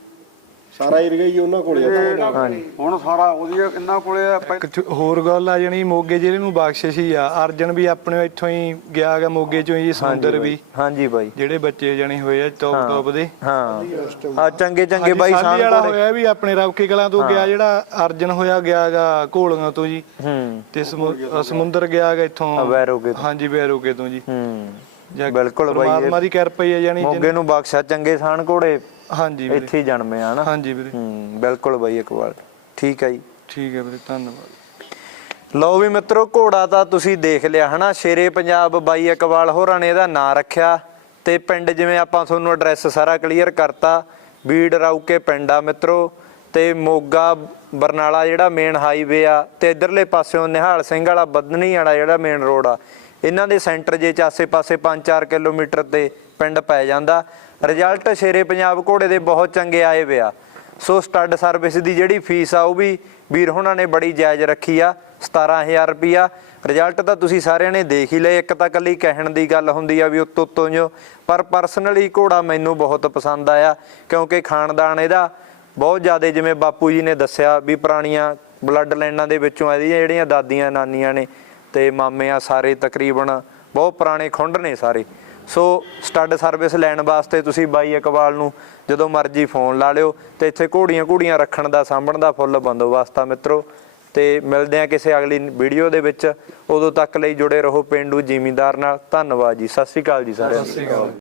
ਸਾਰਾ ਏਰੀਆ ਹੀ ਉਹਨਾਂ ਕੋਲੇ ਆ ਹਾਂਜੀ। ਹੁਣ ਸਾਰਾ ਉਹਦੀ ਇਹਨਾਂ ਕੋਲੇ ਆ? ਪਹਿ- ਇੱਕ ਹੋਰ ਗੱਲ ਆ ਜਣੀ ਮੋਗੇ ਜ਼ਿਲ੍ਹੇ ਨੂੰ ਬਖਸ਼ਿਸ਼ ਹੀ ਆ। ਅਰਜਨ ਵੀ ਆਪਣੇ ਇੱਥੋਂ ਹੀ ਗਿਆ ਗਾ ਮੋਗੇ ਚੋਂ ਹੀ ਸਮੁੰਦਰ ਵੀ। ਹਾਂਜੀ ਬਾਈ। ਜਿਹੜੇ ਬੱਚੇ ਜਣੇ ਹੋਏ ਆ ਟੌਪ ਟੌਪ ਦੇ। ਹਾਂ। ਆ ਚੰਗੇ ਚੰਗੇ ਬਾਈ ਸਾਲੀ ਸਾਨ ਵਾਲਾ ਘੋੜੇ ਹੋਇਆ ਵੀ ਆਪਣੇ ਰੌਕੇ ਕਲਾਂ ਤੋਂ ਗਿਆ ਜਿਹੜਾ ਅਰਜਨ ਹੋਇਆ ਗਿਆ ਗਾ ਘੋਲੀਆਂ ਤੋਂ ਜੀ। ਹੂੰ। ਤੇ ਸਮੁ- ਸਮੁੰਦਰ ਗਿਆ ਗਾ ਇੱਥੋਂ। ਆ ਵੈਰੋਗੇ ਤੋਂ। ਹਾਂਜੀ ਵੈਰੋਗੇ ਤੋਂ ਜੀ। ਹੂੰ। ਜਾਂ ਬਿਲਕੁਲ ਬਾਈ ਇਹ ਪਰਮਾਤਮਾ ਦੀ ਕਿਰਪਾ ਹੀ ਆ ਜਾਨੀ ਮੋਗੇ ਨੂੰ ਬਖਸ਼ਿਆ ਚੰਗੇ ਸਾਨ ਘੋੜੇ। ਹਾਂਜੀ ਵੀਰੇ। ਇੱਥੇ ਹੀ ਜਨਮੇ ਆ ਨਾ ਹਾਂਜੀ ਵੀਰੇ। ਹੂੰ ਬਿਲਕੁਲ ਬਾਈ ਇਕਬਾਲ। ਠੀਕ ਹੈ ਜੀ। ਠੀਕ ਹੈ ਵੀਰੇ ਧੰਨਵਾਦ। ਲਓ ਵੀ ਮਿੱਤਰੋ ਘੋੜਾ ਤਾਂ ਤੁਸੀਂ ਦੇਖ ਲਿਆ ਹਨਾ? ਸ਼ੇਰੇ ਪੰਜਾਬ ਬਾਈ ਇਕਬਾਲ ਹੋਰਾਂ ਨੇ ਇਹਦਾ ਨਾਂ ਰੱਖਿਆ ਤੇ ਪਿੰਡ ਜਿਵੇਂ ਆਪਾਂ ਤੁਹਾਨੂੰ ਐਡਰੈਸ ਸਾਰਾ ਕਲੀਅਰ ਕਰਤਾ ਬੀੜ ਰਾਉਕੇ ਪਿੰਡ ਆ ਮਿੱਤਰੋ ਤੇ ਮੋਗਾ ਬਰਨਾਲਾ ਜਿਹੜਾ ਮੇਨ ਹਾਈਵੇ ਆ ਤੇ ਇਧਰਲੇ ਪਾਸਿਓਂ ਨਿਹਾਲ ਸਿੰਘ ਵਾਲਾ ਬੱਦਨੀ ਵਾਲਾ ਜਿਹੜਾ ਮੇਨ ਰੋਡ ਆ ਇਹਨਾਂ ਦੇ ਸੈਂਟਰ ਜੇ ਚ ਆਸੇ-ਪਾਸੇ 5-4 ਕਿਲੋਮੀਟਰ ਤੇ ਪਿੰਡ ਪੈ ਜਾਂਦਾ। ਰਿਜ਼ਲਟ ਸ਼ੇਰੇ ਪੰਜਾਬ ਘੋੜੇ ਦੇ ਬਹੁਤ ਚੰਗੇ ਆਏ ਵੇ ਸੋ ਸਟੱਡ ਸਰਵਿਸ ਦੀ ਜਿਹੜੀ ਫੀਸ ਆ, ਉਹ ਵੀ ਵੀਰ ਹੋਣਾ ਨੇ ਬੜੀ ਜਾਇਜ਼ ਰੱਖੀ ਆ 17000 ਰੁਪਿਆ ਰਿਜ਼ਲਟ ਤਾਂ ਤੁਸੀਂ ਸਾਰਿਆਂ ਨੇ ਦੇਖ ਹੀ ਲਏ, ਇੱਕ ਤਾਂ ਕੱਲੀ ਕਹਿਣ ਦੀ ਗੱਲ ਹੁੰਦੀ ਆ ਵੀ ਉੱਤੋਂ ਉੱਤੋਂ ਜੋ, ਪਰ ਪਰਸਨਲੀ ਘੋੜਾ ਮੈਨੂੰ ਬਹੁਤ ਪਸੰਦ ਆਇਆ, ਕਿਉਂਕਿ ਖਾਨਦਾਨ ਇਹਦਾ ਬਹੁਤ ਜ਼ਿਆਦਾ, ਜਿਵੇਂ ਬਾਪੂ ਜੀ ਨੇ ਦੱਸਿਆ ਵੀ ਪੁਰਾਣੀਆਂ ਬਲੱਡ ਲਾਈਨਾਂ ਦੇ ਵਿੱਚੋਂ ਇਹਦੀਆਂ ਜਿਹੜੀਆਂ ਦਾਦੀਆਂ ਨਾਨੀਆਂ ਨੇ ਤੇ ਮਾਮੇ ਆ ਸਾਰੇ ਤਕਰੀਬਨ ਬਹੁਤ ਪੁਰਾਣੇ ਖੁੰਡ ਨੇ ਸਾਰੇ। ਸੋ ਸਟੱਡ ਸਰਵਿਸ ਲੈਣ ਵਾਸਤੇ ਤੁਸੀਂ ਬਾਈ ਇਕਬਾਲ ਨੂੰ ਜਦੋਂ ਮਰਜ਼ੀ ਫੋਨ ਲਾ ਲਿਓ ਤੇ ਇੱਥੇ ਘੋੜੀਆਂ ਘੋੜੀਆਂ ਰੱਖਣ ਦਾ, ਸਾਂਭਣ ਦਾ ਫੁੱਲ ਬੰਦੋਬਸਤ ਆ ਮਿੱਤਰੋ। ਤੇ ਮਿਲਦੇ ਆ ਕਿਸੇ ਅਗਲੀ ਵੀਡੀਓ ਦੇ ਵਿੱਚ। ਉਦੋਂ ਤੱਕ ਲਈ ਜੁੜੇ ਰਹੋ ਪਿੰਡੂ ਜ਼ਿਮੀਂਦਾਰ ਨਾਲ। ਧੰਨਵਾਦ ਜੀ। ਸਤਿ ਸ਼੍ਰੀ ਅਕਾਲ ਜੀ ਸਾਰਿਆਂ ਨੂੰ।